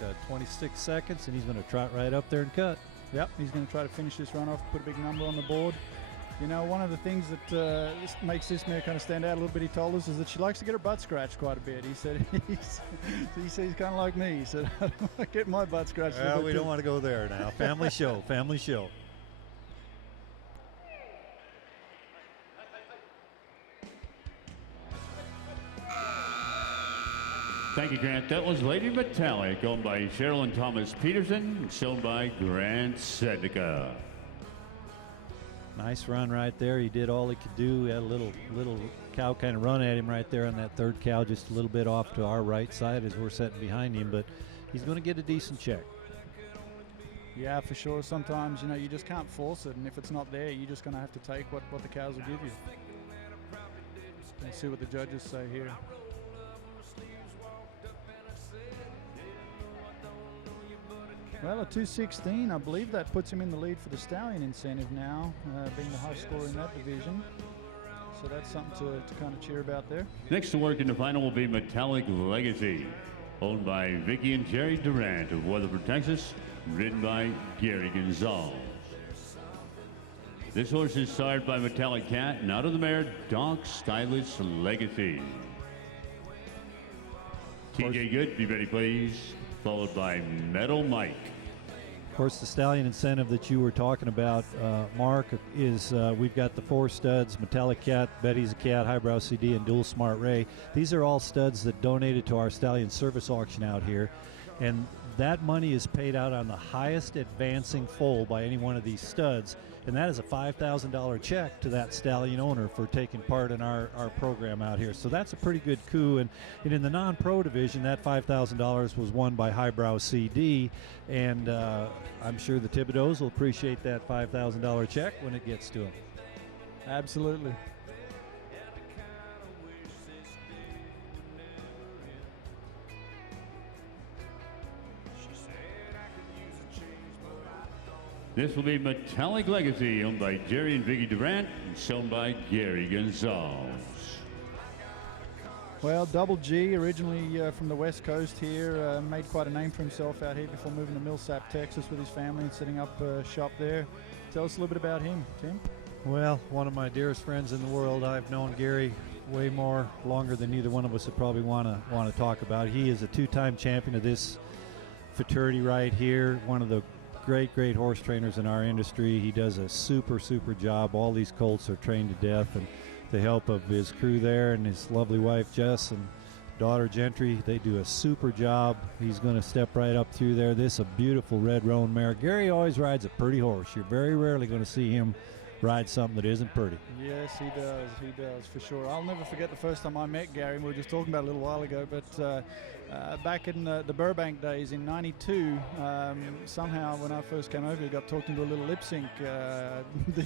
got 26 seconds, and he's going to trot right up there and cut. Yep, he's going to try to finish this run off, put a big number on the board. One of the things that makes this mare kind of stand out a little bit, he told us, is that she likes to get her butt scratched quite a bit. He said he's kind of like me. He said, I don't want to get my butt scratched. Well, we don't want to go there now. Family show, family show. Thank you, Grant. That was Lady Metallia, owned by Cheryl and Thomas Peterson, shown by Grant Sednica. Nice run right there. He did all he could do. He had a little cow kind of run at him right there on that third cow, just a little bit off to our right side as we're sitting behind him, but he's going to get a decent check. Yeah, for sure. Sometimes, you just can't force it, and if it's not there, you're just going to have to take what the cows will give you. Let's see what the judges say here. Well, at 216, I believe that puts him in the lead for the Stallion incentive now, being the high scorer in that division. So that's something to kind of cheer about there. Next to work in the final will be Metallic Legacy, owned by Vicky and Jerry Durant of Weatherford, Texas, ridden by Gary Gonzalez. This horse is sired by Metallic Cat, and out of the mare, Doc Stylish Legacy. TJ Good, be ready please, followed by Metal Mike. Of course, the Stallion incentive that you were talking about, Mark, is we've got the 4 studs, Metallic Cat, Betty's a Cat, Highbrow CD, and Dual Smart Ray. These are all studs that donated to our Stallion service auction out here. And that money is paid out on the highest advancing foal by any one of these studs. And that is a $5,000 check to that Stallion owner for taking part in our program out here. So that's a pretty good coup. And in the non-pro division, that $5,000 was won by Highbrow CD. And I'm sure the Thibodeaus will appreciate that $5,000 check when it gets to them. Absolutely. This will be Metallic Legacy, owned by Jerry and Vicky Durant, and shown by Gary Gonzalez. Well, Double G, originally from the West Coast here, made quite a name for himself out here before moving to Millsap, Texas with his family and setting up a shop there. Tell us a little bit about him, Tim. Well, one of my dearest friends in the world. I've known Gary way longer than either one of us would probably want to talk about. He is a 2-time champion of this Futurity right here, one of the great horse trainers in our industry. He does a super job. All these colts are trained to death, and the help of his crew there and his lovely wife Jess and daughter Gentry, they do a super job. He's going to step right up through there. This is a beautiful red roan mare. Gary always rides a pretty horse. You're very rarely going to see him ride something that isn't pretty. Yes, he does for sure. I'll never forget the first time I met Gary, and we were just talking about it a little while ago, but back in the Burbank days in '92, somehow when I first came over, he got talked into a little lip sync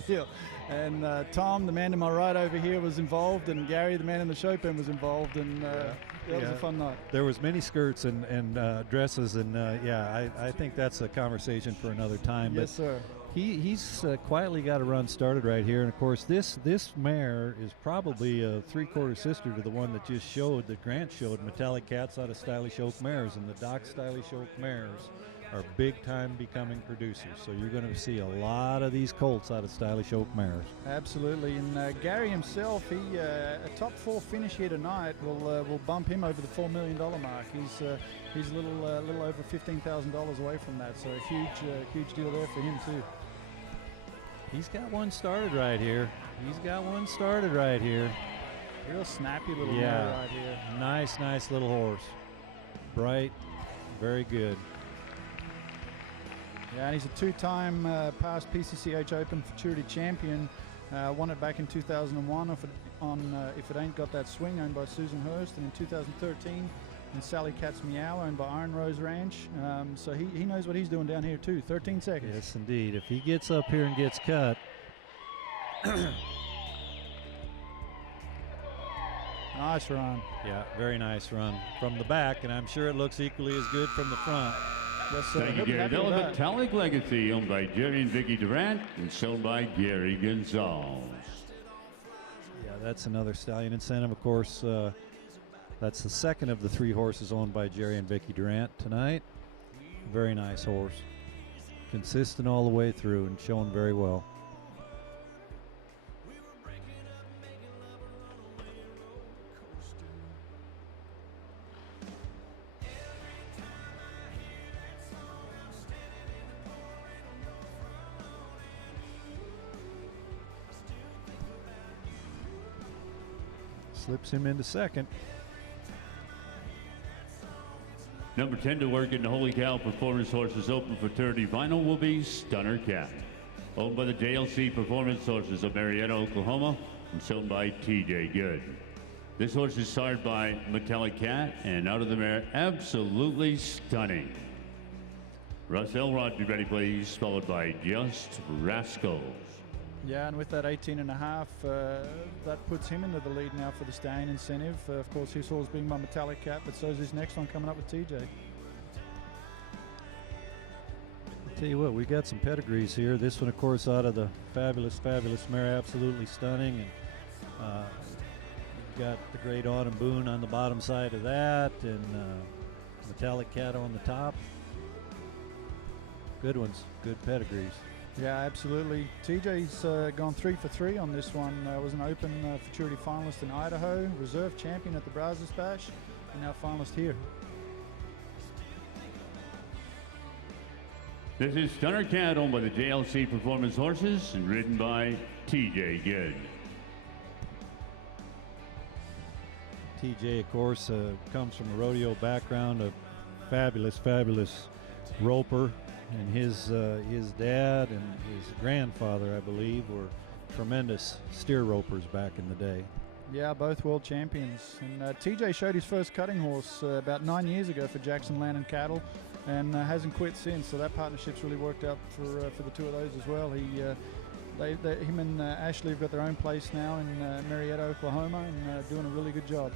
deal. And Tom, the man to my right over here, was involved, and Gary, the man in the show pen, was involved, and that was a fun night. There was many skirts and dresses, and I think that's a conversation for another time. Yes, sir. He's quietly got a run started right here, and of course this mare is probably a 3/4 sister to the one that just showed, that Grant showed, Metallic Cats out of Stylish Oak Mares, and the Doc Stylish Oak Mares are big time becoming producers. So you're going to see a lot of these colts out of Stylish Oak Mares. Absolutely, and Gary himself, a top 4 finish here tonight will bump him over the $4 million mark. He's a little over $15,000 away from that, so a huge deal there for him too. He's got one started right here. Real snappy little mare right here. Nice little horse. Bright, very good. Yeah, and he's a 2-time past PCCHA Open Futurity champion. Won it back in 2001 If It Ain't Got That Swing, owned by Susan Hurst, and in 2013 in Sally Cat's Meow, owned by Iron Rose Ranch. So he knows what he's doing down here too. 13 seconds. Yes, indeed. If he gets up here and gets cut. Nice run. Yeah, very nice run from the back, and I'm sure it looks equally as good from the front. Yes, sir. Thank you, Gary. Now, Metallic Legacy, owned by Jerry and Vicky Durant, and sold by Gary Gonzalez. Yeah, that's another Stallion incentive, of course. That's the second of the 3 horses owned by Jerry and Vicky Durant tonight. Very nice horse. Consistent all the way through and showing very well. Slips him into second. Number 10 to work in the Holy Cow Performance Horses Open Futurity Final will be Stunner Cat, owned by the JLC Performance Horses of Marietta, Oklahoma, and sold by TJ Good. This horse is sired by Metallic Cat, and out of the mare, absolutely stunning. Russ Elrod, be ready please, followed by Just Rascal. Yeah, and with that 18.5, that puts him into the lead now for the Stallion incentive. Of course, his horse being my Metallic Cat, but so is his next one coming up with TJ. I'll tell you what, we got some pedigrees here. This one, of course, out of the fabulous mare, absolutely stunning. And we've got the Great Autumn Boone on the bottom side of that, and Metallic Cat on the top. Good ones, good pedigrees. Yeah, absolutely. TJ's gone 3 for 3 on this one. Was an Open Futurity finalist in Idaho, reserve champion at the Brazos Bash, and now finalist here. This is Stunner Cat, owned by the JLC Performance Horses and ridden by TJ Good. TJ, of course, comes from a rodeo background, a fabulous roper. And his dad and his grandfather, I believe, were tremendous steer ropers back in the day. Yeah, both world champions. And TJ showed his first cutting horse about 9 years ago for Jackson Land and Cattle, and hasn't quit since. So that partnership's really worked out for the two of those as well. Him and Ashley have got their own place now in Marietta, Oklahoma, and doing a really good job.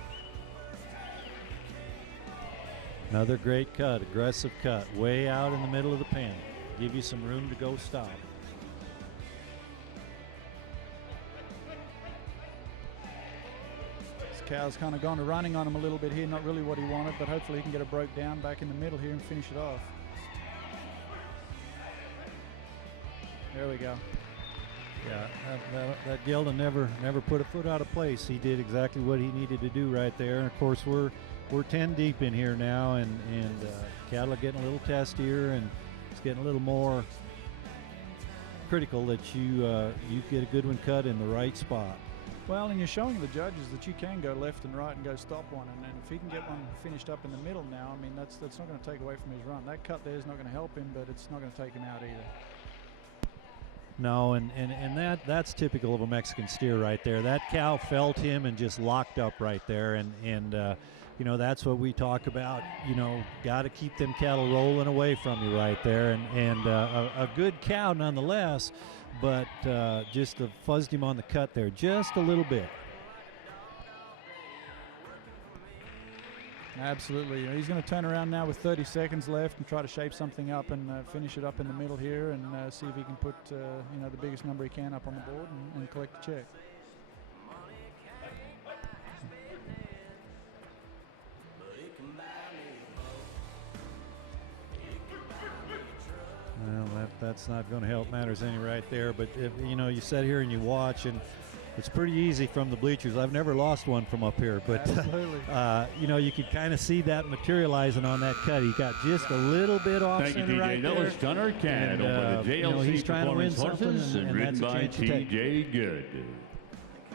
Another great cut, aggressive cut, way out in the middle of the pen. Give you some room to go stop. This cow's kind of gone to running on him a little bit here, not really what he wanted, but hopefully he can get it broke down back in the middle here and finish it off. There we go. Yeah, that gelding never put a foot out of place. He did exactly what he needed to do right there. And of course, we're 10 deep in here now, and cattle are getting a little testier, and it's getting a little more critical that you get a good one cut in the right spot. Well, and you're showing the judges that you can go left and right and go stop one, and if he can get one finished up in the middle now, I mean, that's not going to take away from his run. That cut there is not going to help him, but it's not going to take him out either. No, and that's typical of a Mexican steer right there. That cow felt him and just locked up right there, and you know, that's what we talk about. You know, got to keep them cattle rolling away from you right there, and a good cow nonetheless, but just fuzzed him on the cut there just a little bit. Absolutely. He's going to turn around now with 30 seconds left and try to shape something up and finish it up in the middle here and see if he can put the biggest number he can up on the board and collect the check. Well, that's not going to help matters any right there. But if you sit here and you watch, and it's pretty easy from the bleachers. I've never lost one from up here, but you can kind of see that materializing on that cut. He got just a little bit off center right there. That was Gunner Cat over the JLC he's trying to win something, and ridden by TJ Good.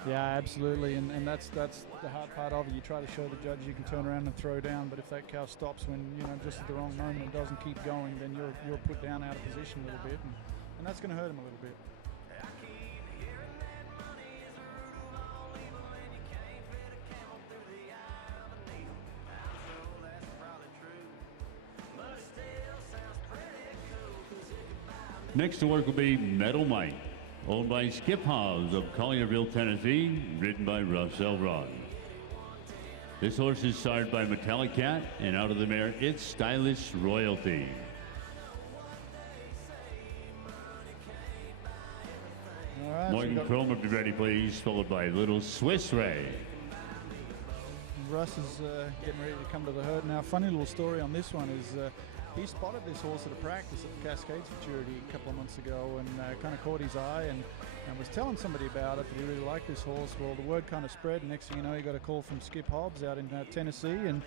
Yeah, absolutely, and that's the hard part of it. You try to show the judge you can turn around and throw down, but if that cow stops when just at the wrong moment and doesn't keep going, then you're put down out of position a little bit, and that's going to hurt him a little bit. Next to work will be Metal Mike, owned by Skip Hobbs of Collierville, Tennessee, ridden by Rascal. This horse is sired by Metallia, and out of the mare, it's Stylish Royalty. All right, Morgan Chrome would be ready, please, followed by Little Swiss Rey. Russ is getting ready to come to the herd now. Funny little story on this one is he spotted this horse at a practice at the Cascades Futurity a couple of months ago and kind of caught his eye and was telling somebody about it, that he really liked this horse. Well, the word kind of spread, and next thing you know, he got a call from Skip Hobbs out in Tennessee, and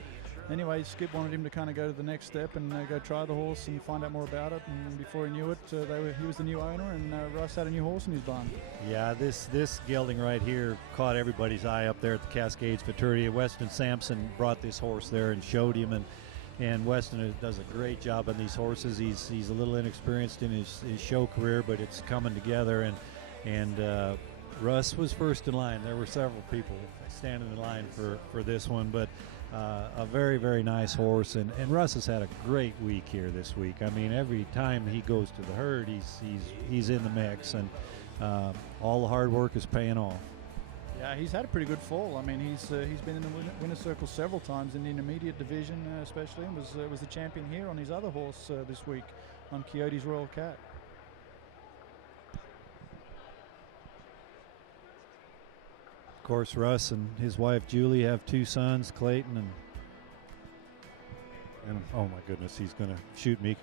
anyway, Skip wanted him to kind of go to the next step and go try the horse and find out more about it, and before he knew it, he was the new owner, and Russ had a new horse in his barn. Yeah, this gelding right here caught everybody's eye up there at the Cascades Futurity. Weston Sampson brought this horse there and showed him, and Weston does a great job on these horses. He's a little inexperienced in his show career, but it's coming together, and Russ was first in line. There were several people standing in line for this one, but a very, very nice horse, and Russ has had a great week here this week. I mean, every time he goes to the herd, he's in the mix, and all the hard work is paying off. Yeah, he's had a pretty good fall. I mean, he's been in the winner's circle several times in the intermediate division, especially, and was the champion here on his other horse this week on Coyote's Royal Cat. Of course, Russ and his wife Julie have two sons, Clayton and oh my goodness, he's going to shoot me.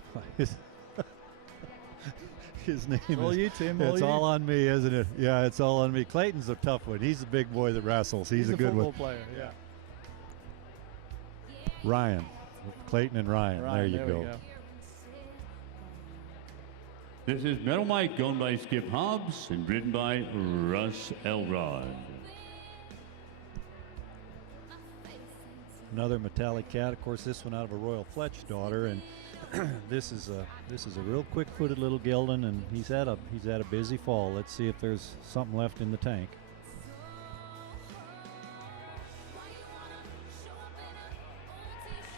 His name all is. You, Tim. It's all on me, isn't it? Yeah, it's all on me. Clayton's a tough one. He's the big boy that wrestles. He's a good one. Player, yeah. Ryan, Clayton and Ryan. There you go. This is Metal Mike, owned by Skip Hobbs and ridden by Russ Elrod. Another metallic cat. Of course, this one out of a Royal Fletch daughter, and this is a real quick-footed little gelding, and he's had a busy fall. Let's see if there's something left in the tank.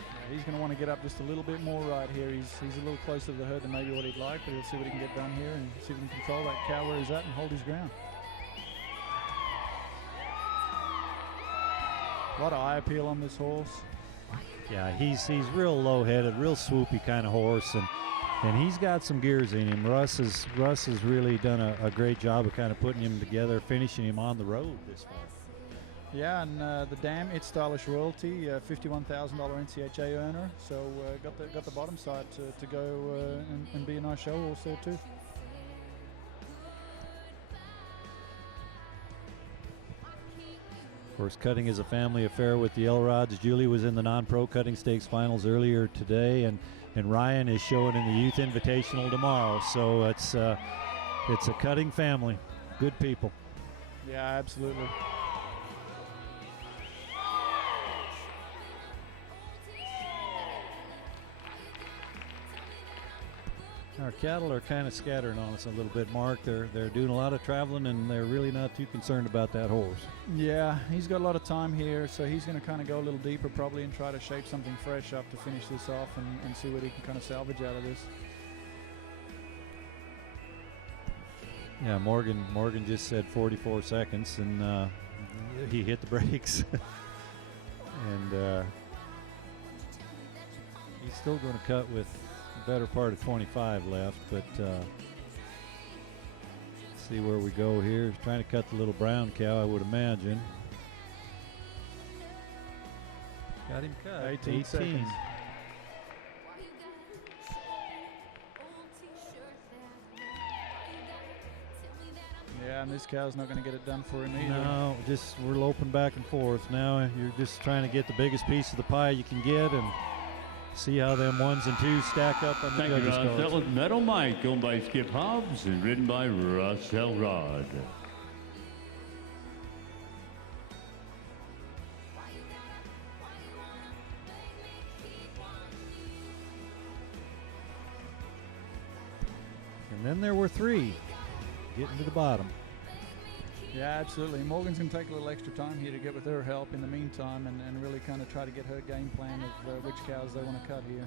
Yeah, he's going to want to get up just a little bit more right here. He's a little closer to the herd than maybe what he'd like, but he'll see what he can get done here and see if he can control that cow where he's at and hold his ground. A lot of eye appeal on this horse. Yeah, he's real low-headed, real swoopy kind of horse, and he's got some gears in him. Russ has really done a great job of kind of putting him together, finishing him on the road this fall. Yeah, and the dam, it's Stylish Royalty, $51,000 NCHA earner, so got the bottom side to go and be a nice show horse there too. Of course, cutting is a family affair with the Elrods. Julie was in the non-pro cutting stakes finals earlier today, and Ryan is showing in the Youth Invitational tomorrow. So it's a cutting family, good people. Yeah, absolutely. Our cattle are kind of scattering on us a little bit, Mark. They're doing a lot of traveling, and they're really not too concerned about that horse. Yeah, he's got a lot of time here, so he's going to kind of go a little deeper probably and try to shape something fresh up to finish this off and see what he can kind of salvage out of this. Yeah, Morgan just said 44 seconds, and he hit the brakes. And He's still going to cut with the better part of 25 left, but see where we go here. He's trying to cut the little brown cow, I would imagine. Got him cut. 18 seconds. Yeah, and this cow's not going to get it done for him either. No, just we're loping back and forth. Now you're just trying to get the biggest piece of the pie you can get and see how them 1s and 2s stack up on the Thank you, judges' Ross. cards. That was Metal Mike, owned by Skip Hobbs and ridden by Rascal Rod. And then there were 3 getting to the bottom. Yeah, absolutely. Morgan's going to take a little extra time here to get with her help in the meantime and really kind of try to get her game plan of which cows they want to cut here.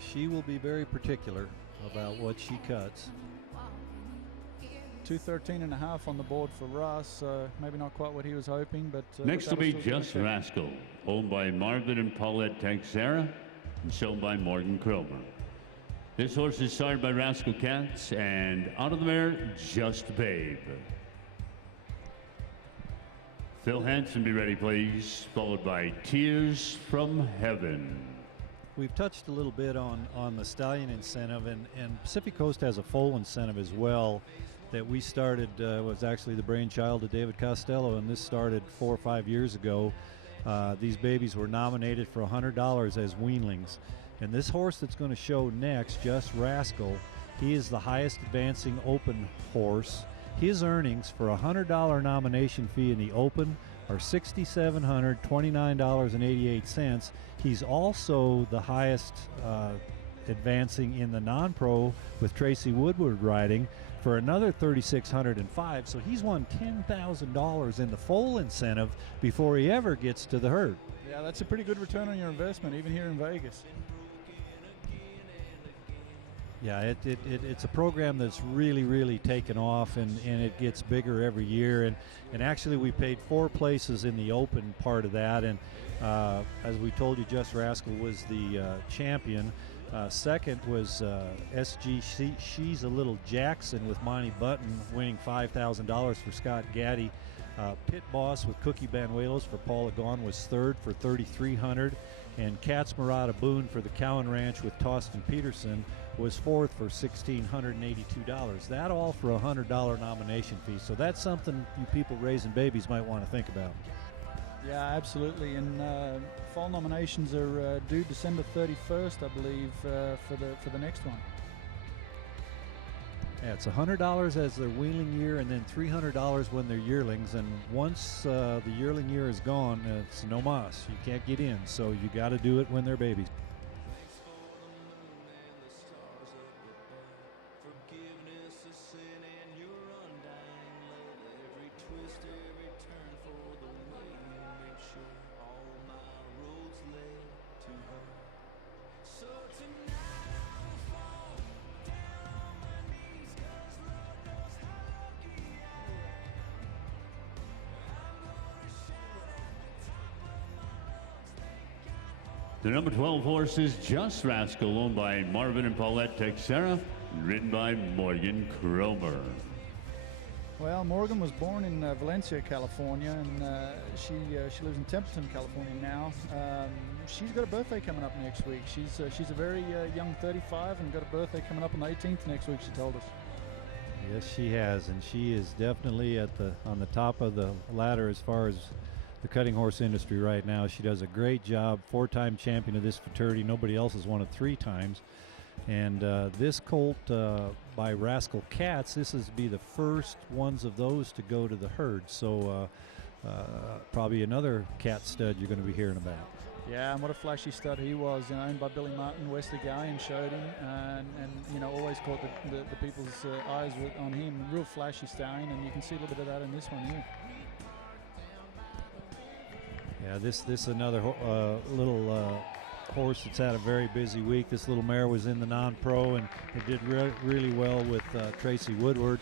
She will be very particular about what she cuts. 213.5 on the board for Russ. Maybe not quite what he was hoping, but Next will be Just Rascal, owned by Marvin and Paulette Texera and shown by Morgan Cromer. This horse is sired by Rascal Cats, and out of the mare, Just Babe. Phil Hansen, be ready, please, followed by Tears from Heaven. We've touched a little bit on the Stallion incentive, and Pacific Coast has a foal incentive as well that we started, was actually the brainchild of David Costello, and this started 4 or 5 years ago. These babies were nominated for $100 as weanlings. And this horse that's going to show next, Just Rascal, he is the highest advancing open horse. His earnings for a $100 nomination fee in the open are $6,729.88. He's also the highest advancing in the non-pro with Tracy Woodward riding for another $3,605. So he's won $10,000 in the foal incentive before he ever gets to the herd. Yeah, that's a pretty good return on your investment, even here in Vegas. Yeah, it's a program that's really taken off, and it gets bigger every year. And actually, we paid 4 places in the open part of that. And as we told you, Just Rascal was the champion. Second was SG She's a Little Jackson with Monty Button winning $5,000 for Scott Gaddy. Pit Boss with Cookie Banuelos for Paula Gaughan was third for $3,300. And Cat's Murata Boone for the Cowan Ranch with Tostin Peterson was fourth for $1,682. That all for a $100 nomination fee. So that's something you people raising babies might want to think about. Yeah, absolutely. And fall nominations are due December 31st, I believe, for the next one. Yeah, it's $100 as their weanling year, and then $300 when they're yearlings. And once the yearling year is gone, it's no mas. You can't get in, so you got to do it when they're babies. The number 12 horse is Just Rascal, owned by Marvin and Paulette Texera, ridden by Morgan Cromer. Well, Morgan was born in Valencia, California, and she lives in Templeton, California now. She's got a birthday coming up next week. She's a very young 35 and got a birthday coming up on the 18th next week, she told us. Yes, she has, and she is definitely on the top of the ladder as far as the cutting horse industry right now. She does a great job, 4-time champion of this Futurity. Nobody else has won it 3 times. And this colt by Rascal Cats, this is be the first ones of those to go to the herd. So probably another cat stud you're going to be hearing about. Yeah, and what a flashy stud he was, owned by Billy Martin. Wesley Gallion showed him, and always caught the people's eyes on him. Real flashy stallion, and you can see a little bit of that in this one here. Yeah, this is another little horse that's had a very busy week. This little mare was in the non-pro, and it did really well with Tracy Woodward.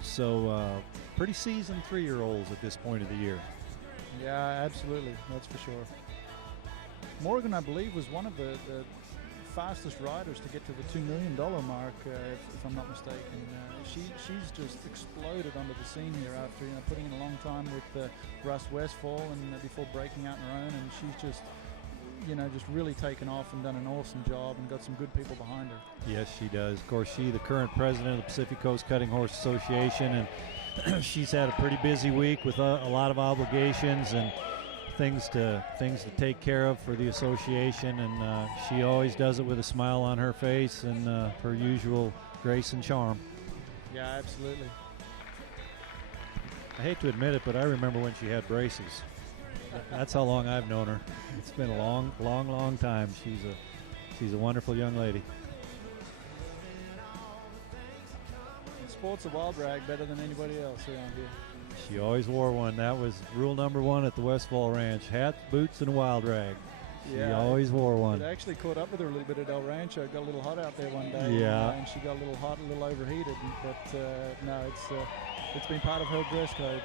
So pretty seasoned 3-year-olds at this point of the year. Yeah, absolutely. That's for sure. Morgan, I believe, was one of the fastest riders to get to the $2 million mark, if I'm not mistaken. She's just exploded onto the scene here after putting in a long time with Russ Westfall and before breaking out on her own, and she's just just really taken off and done an awesome job and got some good people behind her. Yes, she does. Of course, she's the current president of the Pacific Coast Cutting Horse Association, and she's had a pretty busy week with a lot of obligations and things to take care of for the association, and she always does it with a smile on her face and her usual grace and charm. Yeah, absolutely. I hate to admit it, but I remember when she had braces. That's how long I've known her. It's been a long time. She's a wonderful young lady. Sports a wild rag better than anybody else around here. She always wore one. That was rule number one at the Westfall Ranch: hats, boots, and a wild rag. She always wore one. It actually caught up with her a little bit at El Rancho. It got a little hot out there one day. Yeah. And she got a little hot, a little overheated. But no, it's been part of her dress code.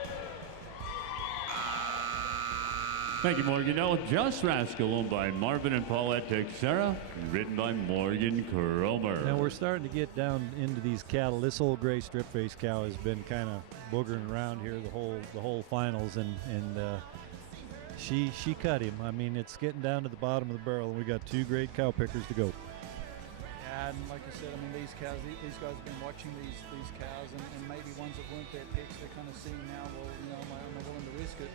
Thank you, Morgan. Now, Just Rascal, owned by Marvin and Paulette Texera, written by Morgan Cromer. Now we're starting to get down into these cattle. This old gray strip-faced cow has been kind of boogering around here the whole finals, and she cut him. I mean, it's getting down to the bottom of the barrel, and we got two great cow pickers to go. Yeah, and like I said, I mean, these cows, these guys have been watching these cows, and maybe ones that weren't their picks, they're kind of seeing now, well, am I willing to risk it?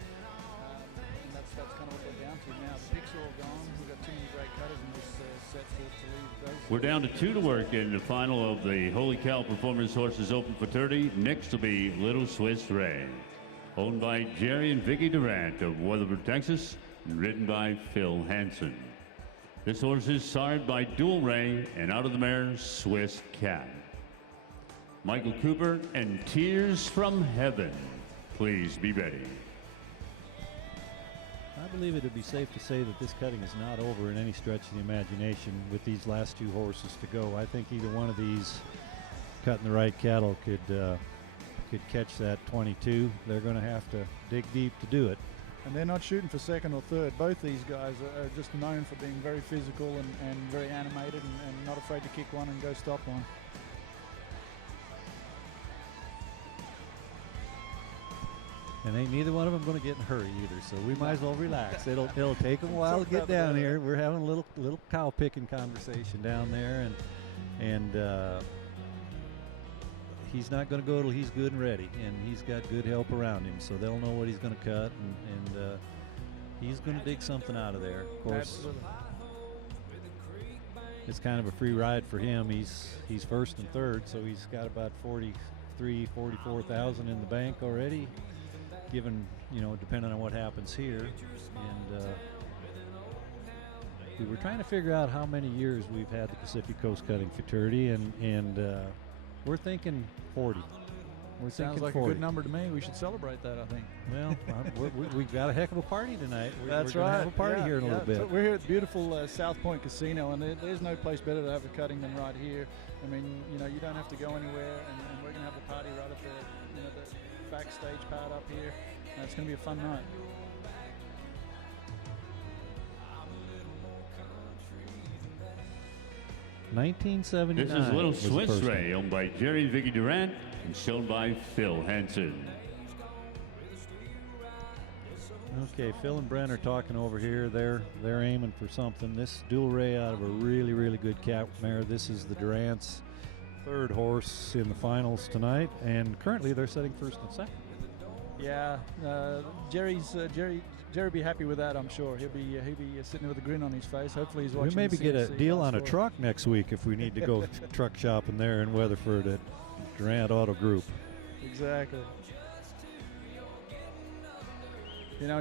That's kind of what they're down to now. The picks are all gone. We've got too many great cutters in this set to leave those. We're down to 2 to work in the final of the Holy Cow Performance Horses Open Futurity. Next will be Little Swiss Rey, owned by Jerry and Vicki Durant of Weatherford, Texas, and ridden by Phil Hansen. This horse is sired by Dual Ray and out of the mare Swiss Cat. Michael Cooper and Tears from Heaven. Please be ready. I believe it would be safe to say that this cutting is not over in any stretch of the imagination with these last two horses to go. I think either one of these cutting the right cattle could catch that 22. They're going to have to dig deep to do it. And they're not shooting for second or third. Both these guys are just known for being very physical and very animated and not afraid to kick one and go stop one. And ain't neither one of them going to get in a hurry either, so we might as well relax. It'll take them a while to get down here. We're having a little cow picking conversation down there, and he's not going to go till he's good and ready, and he's got good help around him, so they'll know what he's going to cut, and he's going to dig something out of there. Of course, absolutely. It's kind of a free ride for him. He's first and third, so he's got about 44,000 in the bank already, given, depending on what happens here. And we were trying to figure out how many years we've had the Pacific Coast Cutting Futurity, and we're thinking 40. Sounds like 40. a good number to me. We should celebrate that, I think. Well, we've got a heck of a party tonight. That's we're right. Have a party here in a little bit. So we're here at the beautiful South Point Casino, and there's no place better to have a cutting than right here. I mean, you don't have to go anywhere, and we're going to have a party right at the backstage part up here. It's going to be a fun night. $1979. This is Little Swiss Rey, owned by Jerry and Vicki Durant and shown by Phil Hansen. Okay, Phil and Brent are talking over here. They're aiming for something. This Dual Ray out of a really, really good cat mare. This is the Durant's third horse in the finals tonight, and currently they're setting first and second. Yeah, Jerry be happy with that, I'm sure. He'll be sitting there with a grin on his face. Hopefully he's watching. We maybe get a deal on a score. truck next week if we need to go truck shopping there in Weatherford at Durant Auto Group. Exactly.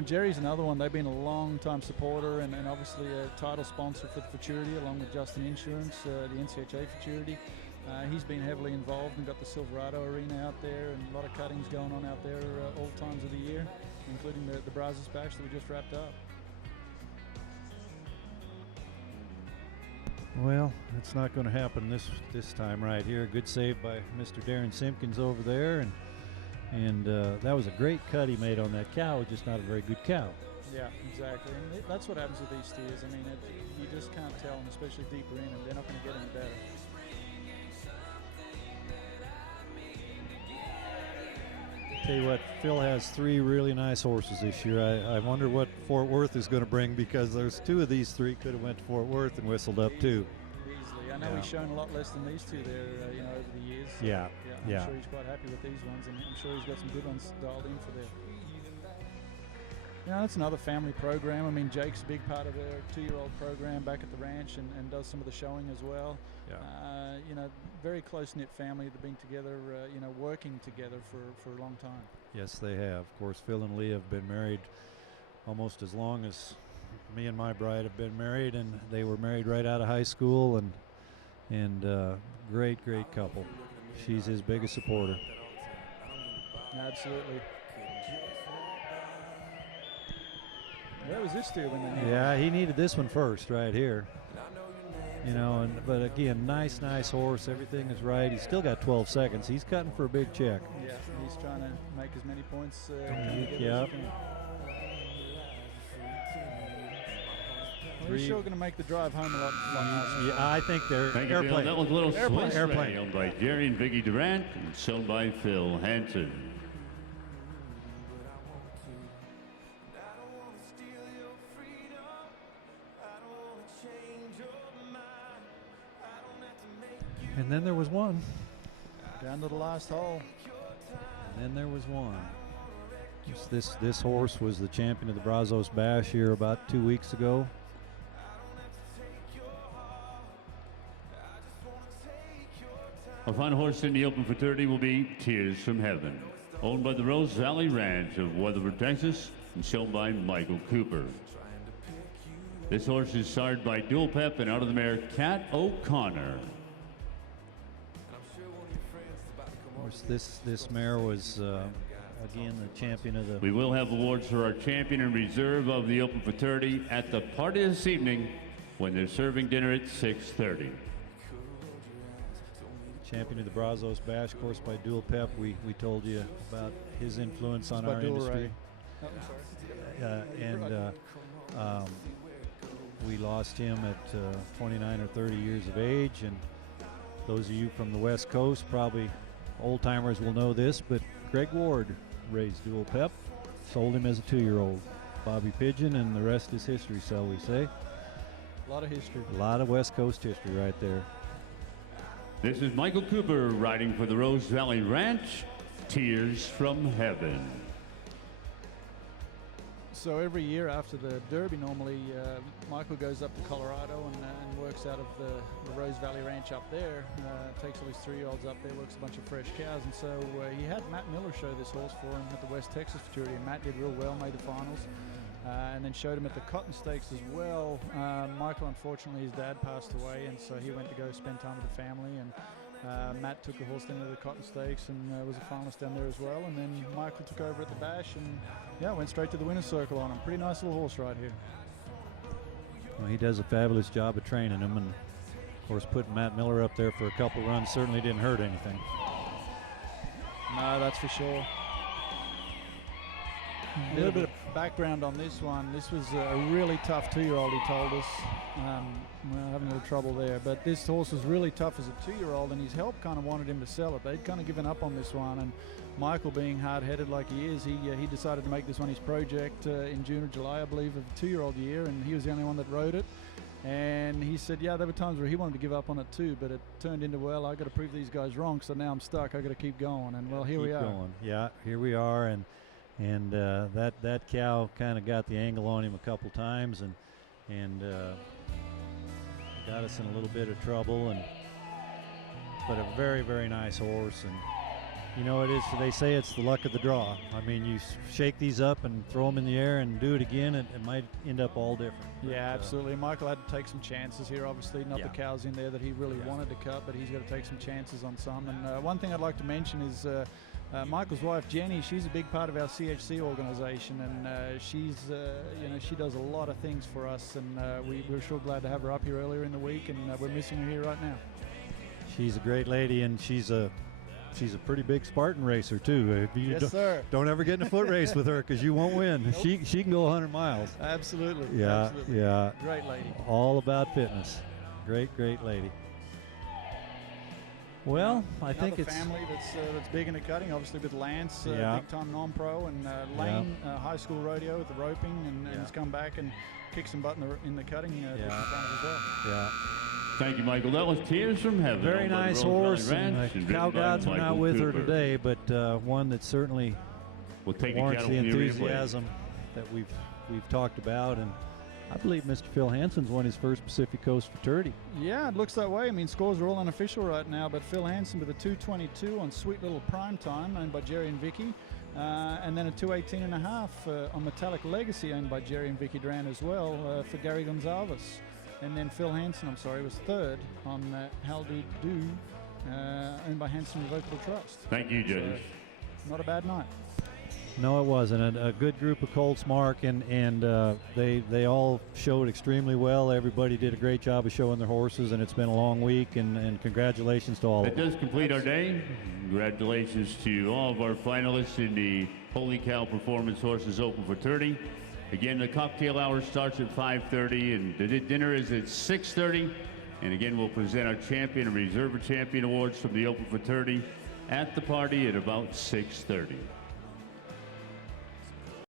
Jerry's another one. They've been a long-time supporter and obviously a title sponsor for the Futurity, along with Justin Insurance, the NCHA Futurity. He's been heavily involved and got the Silverado Arena out there, and a lot of cuttings going on out there all times of the year, including the Brazos Bash that we just wrapped up. Well, it's not going to happen this time right here. Good save by Mr. Darren Simpkins over there, And that was a great cut he made on that cow, just not a very good cow. Yeah, exactly. And that's what happens with these steers. I mean, you just can't tell them, especially deeper in, and they're not going to get any better. Tell you what, Phil has 3 really nice horses this year. I wonder what Fort Worth is going to bring, because there's 2 of these 3 could have went to Fort Worth and whistled up too. Easily. I know he's shown a lot less than these 2 there, over the years. So Yeah. I'm sure he's quite happy with these ones, and I'm sure he's got some good ones dialed in for there. That's another family program. I mean, Jake's a big part of their 2-year-old program back at the ranch and does some of the showing as well. Yeah. Very close-knit family that have been together, working together for a long time. Yes, they have. Of course, Phil and Lee have been married almost as long as me and my bride have been married, and they were married right out of high school, and great couple. She's his biggest supporter. Absolutely. Where was this steer when they needed Yeah, he needed this one first right here. But again, nice horse. Everything is right. He's still got 12 seconds. He's cutting for a big check. Yeah, he's trying to make as many points. Yep. He's sure going to make the drive home a lot nicer. Yeah, I think they're Thank you, Bill. airplane. That was a little Airplane. Swiss Rey, owned by Jerry and Vicky Durant and shown by Phil Hansen. And then there was one. Down to the last hole. And then there was one. This horse was the champion of the Brazos Bash here about 2 weeks ago. Our final horse in the open for 30 will be Tears from Heaven, owned by the Rose Valley Ranch of Weatherford, Texas, and shown by Michael Cooper. This horse is sired by Dual Pep and out of the mare Cat O'Connor. Of course, this mare was again the champion of the. We will have awards for our champion and reserve of the open for 30 at the party this evening when they're serving dinner at 6:30. Champion of the Brazos Bash, of course, by Dual Pep. We told you about his influence on our industry. We lost him at 29 or 30 years of age, and those of you from the West Coast, probably old timers will know this, but Greg Ward raised Dual Pep, sold him as a 2-year-old. Bobby Pigeon, and the rest is history, shall we say. A lot of history. A lot of West Coast history right there. This is Michael Cooper riding for the Rose Valley Ranch, Tears from Heaven. So every year after the Derby, normally Michael goes up to Colorado and works out of the Rose Valley Ranch up there. Takes all his 3-year-olds up there, works a bunch of fresh cows, and so he had Matt Miller show this horse for him at the West Texas Futurity, and Matt did real well, made the finals, and then showed him at the Cotton Stakes as well. Michael, unfortunately, his dad passed away, and so he went to go spend time with the family, and Matt took the horse down to the Cotton Stakes and was a finalist down there as well, and then Michael took over at the Bash and went straight to the winner's circle on him. Pretty nice little horse right here. Well, he does a fabulous job of training him, and of course putting Matt Miller up there for a couple runs certainly didn't hurt anything. No, that's for sure. A little bit of background on this one. This was a really tough 2-year-old, he told us. We're having a little trouble there, but this horse was really tough as a 2-year-old, and his help kind of wanted him to sell it. They'd kind of given up on this one, and Michael, being hard-headed like he is, he decided to make this one his project in June or July, I believe, of the 2-year-old year, and he was the only one that rode it. And he said, there were times where he wanted to give up on it too, but it turned into, well, I got to prove these guys wrong, so now I'm stuck. I got to keep going, and well, here we are. Yeah, here we are, and that cow kind of got the angle on him a couple times, and got us in a little bit of trouble, but a very, very nice horse. And it is, they say it's the luck of the draw. I mean, you shake these up and throw them in the air and do it again, it might end up all different. Yeah, absolutely. Michael had to take some chances here, obviously. Not the cows in there that he really wanted to cut, but he's got to take some chances on some. And one thing I'd like to mention is Michael's wife, Jenny, she's a big part of our CHC organization, and she's, she does a lot of things for us, and we're sure glad to have her up here earlier in the week, and we're missing her here right now. She's a great lady, and she's a she's a pretty big Spartan racer too. If you Yes, sir. don't ever get in a foot race with her because you won't win. Nope. She can go 100 miles. Absolutely. Yeah, Absolutely. yeah. Great lady. All about fitness. Great lady. Well, I think it's family that's big into cutting, obviously with Lance, Yeah. big time non-pro, and Lane, high school rodeo with the roping, and has come back and kicked some butt in the cutting division as well. Yeah. Thank you, Michael. That was Tears from Heaven. Very owned by nice Rose Valley horse. And Ranch and cow ridden by gods were not Michael with her Cooper. today, but one that certainly We'll take warrants cattle the from the replay. enthusiasm that we've talked about. And I believe Mr. Phil Hansen's won his first Pacific Coast Futurity. Yeah, it looks that way. I mean, scores are all unofficial right now, but Phil Hansen with a 2:22 on Sweet Little Primetime, owned by Jerry and Vicky, and then a 2:18.5 on Metallic Legacy, owned by Jerry and Vicky Duran as well, for Gary Gonzalez. And then Phil Hansen, was third on Hal Do You Do, owned by Hansen Revocable Trust. Thank you, judges. Not a bad night. No, it wasn't. A good group of colts, Mark, and they all showed extremely well. Everybody did a great job of showing their horses, and it's been a long week, and congratulations to all That of them. does complete our day. Congratulations to all of our finalists in the Holy Cow Performance Horses Open for 30. Again, the cocktail hour starts at 5:30, and the dinner is at 6:30. And again, we'll present our champion and reserve champion awards from the Open for 30 at the party at about 6:30.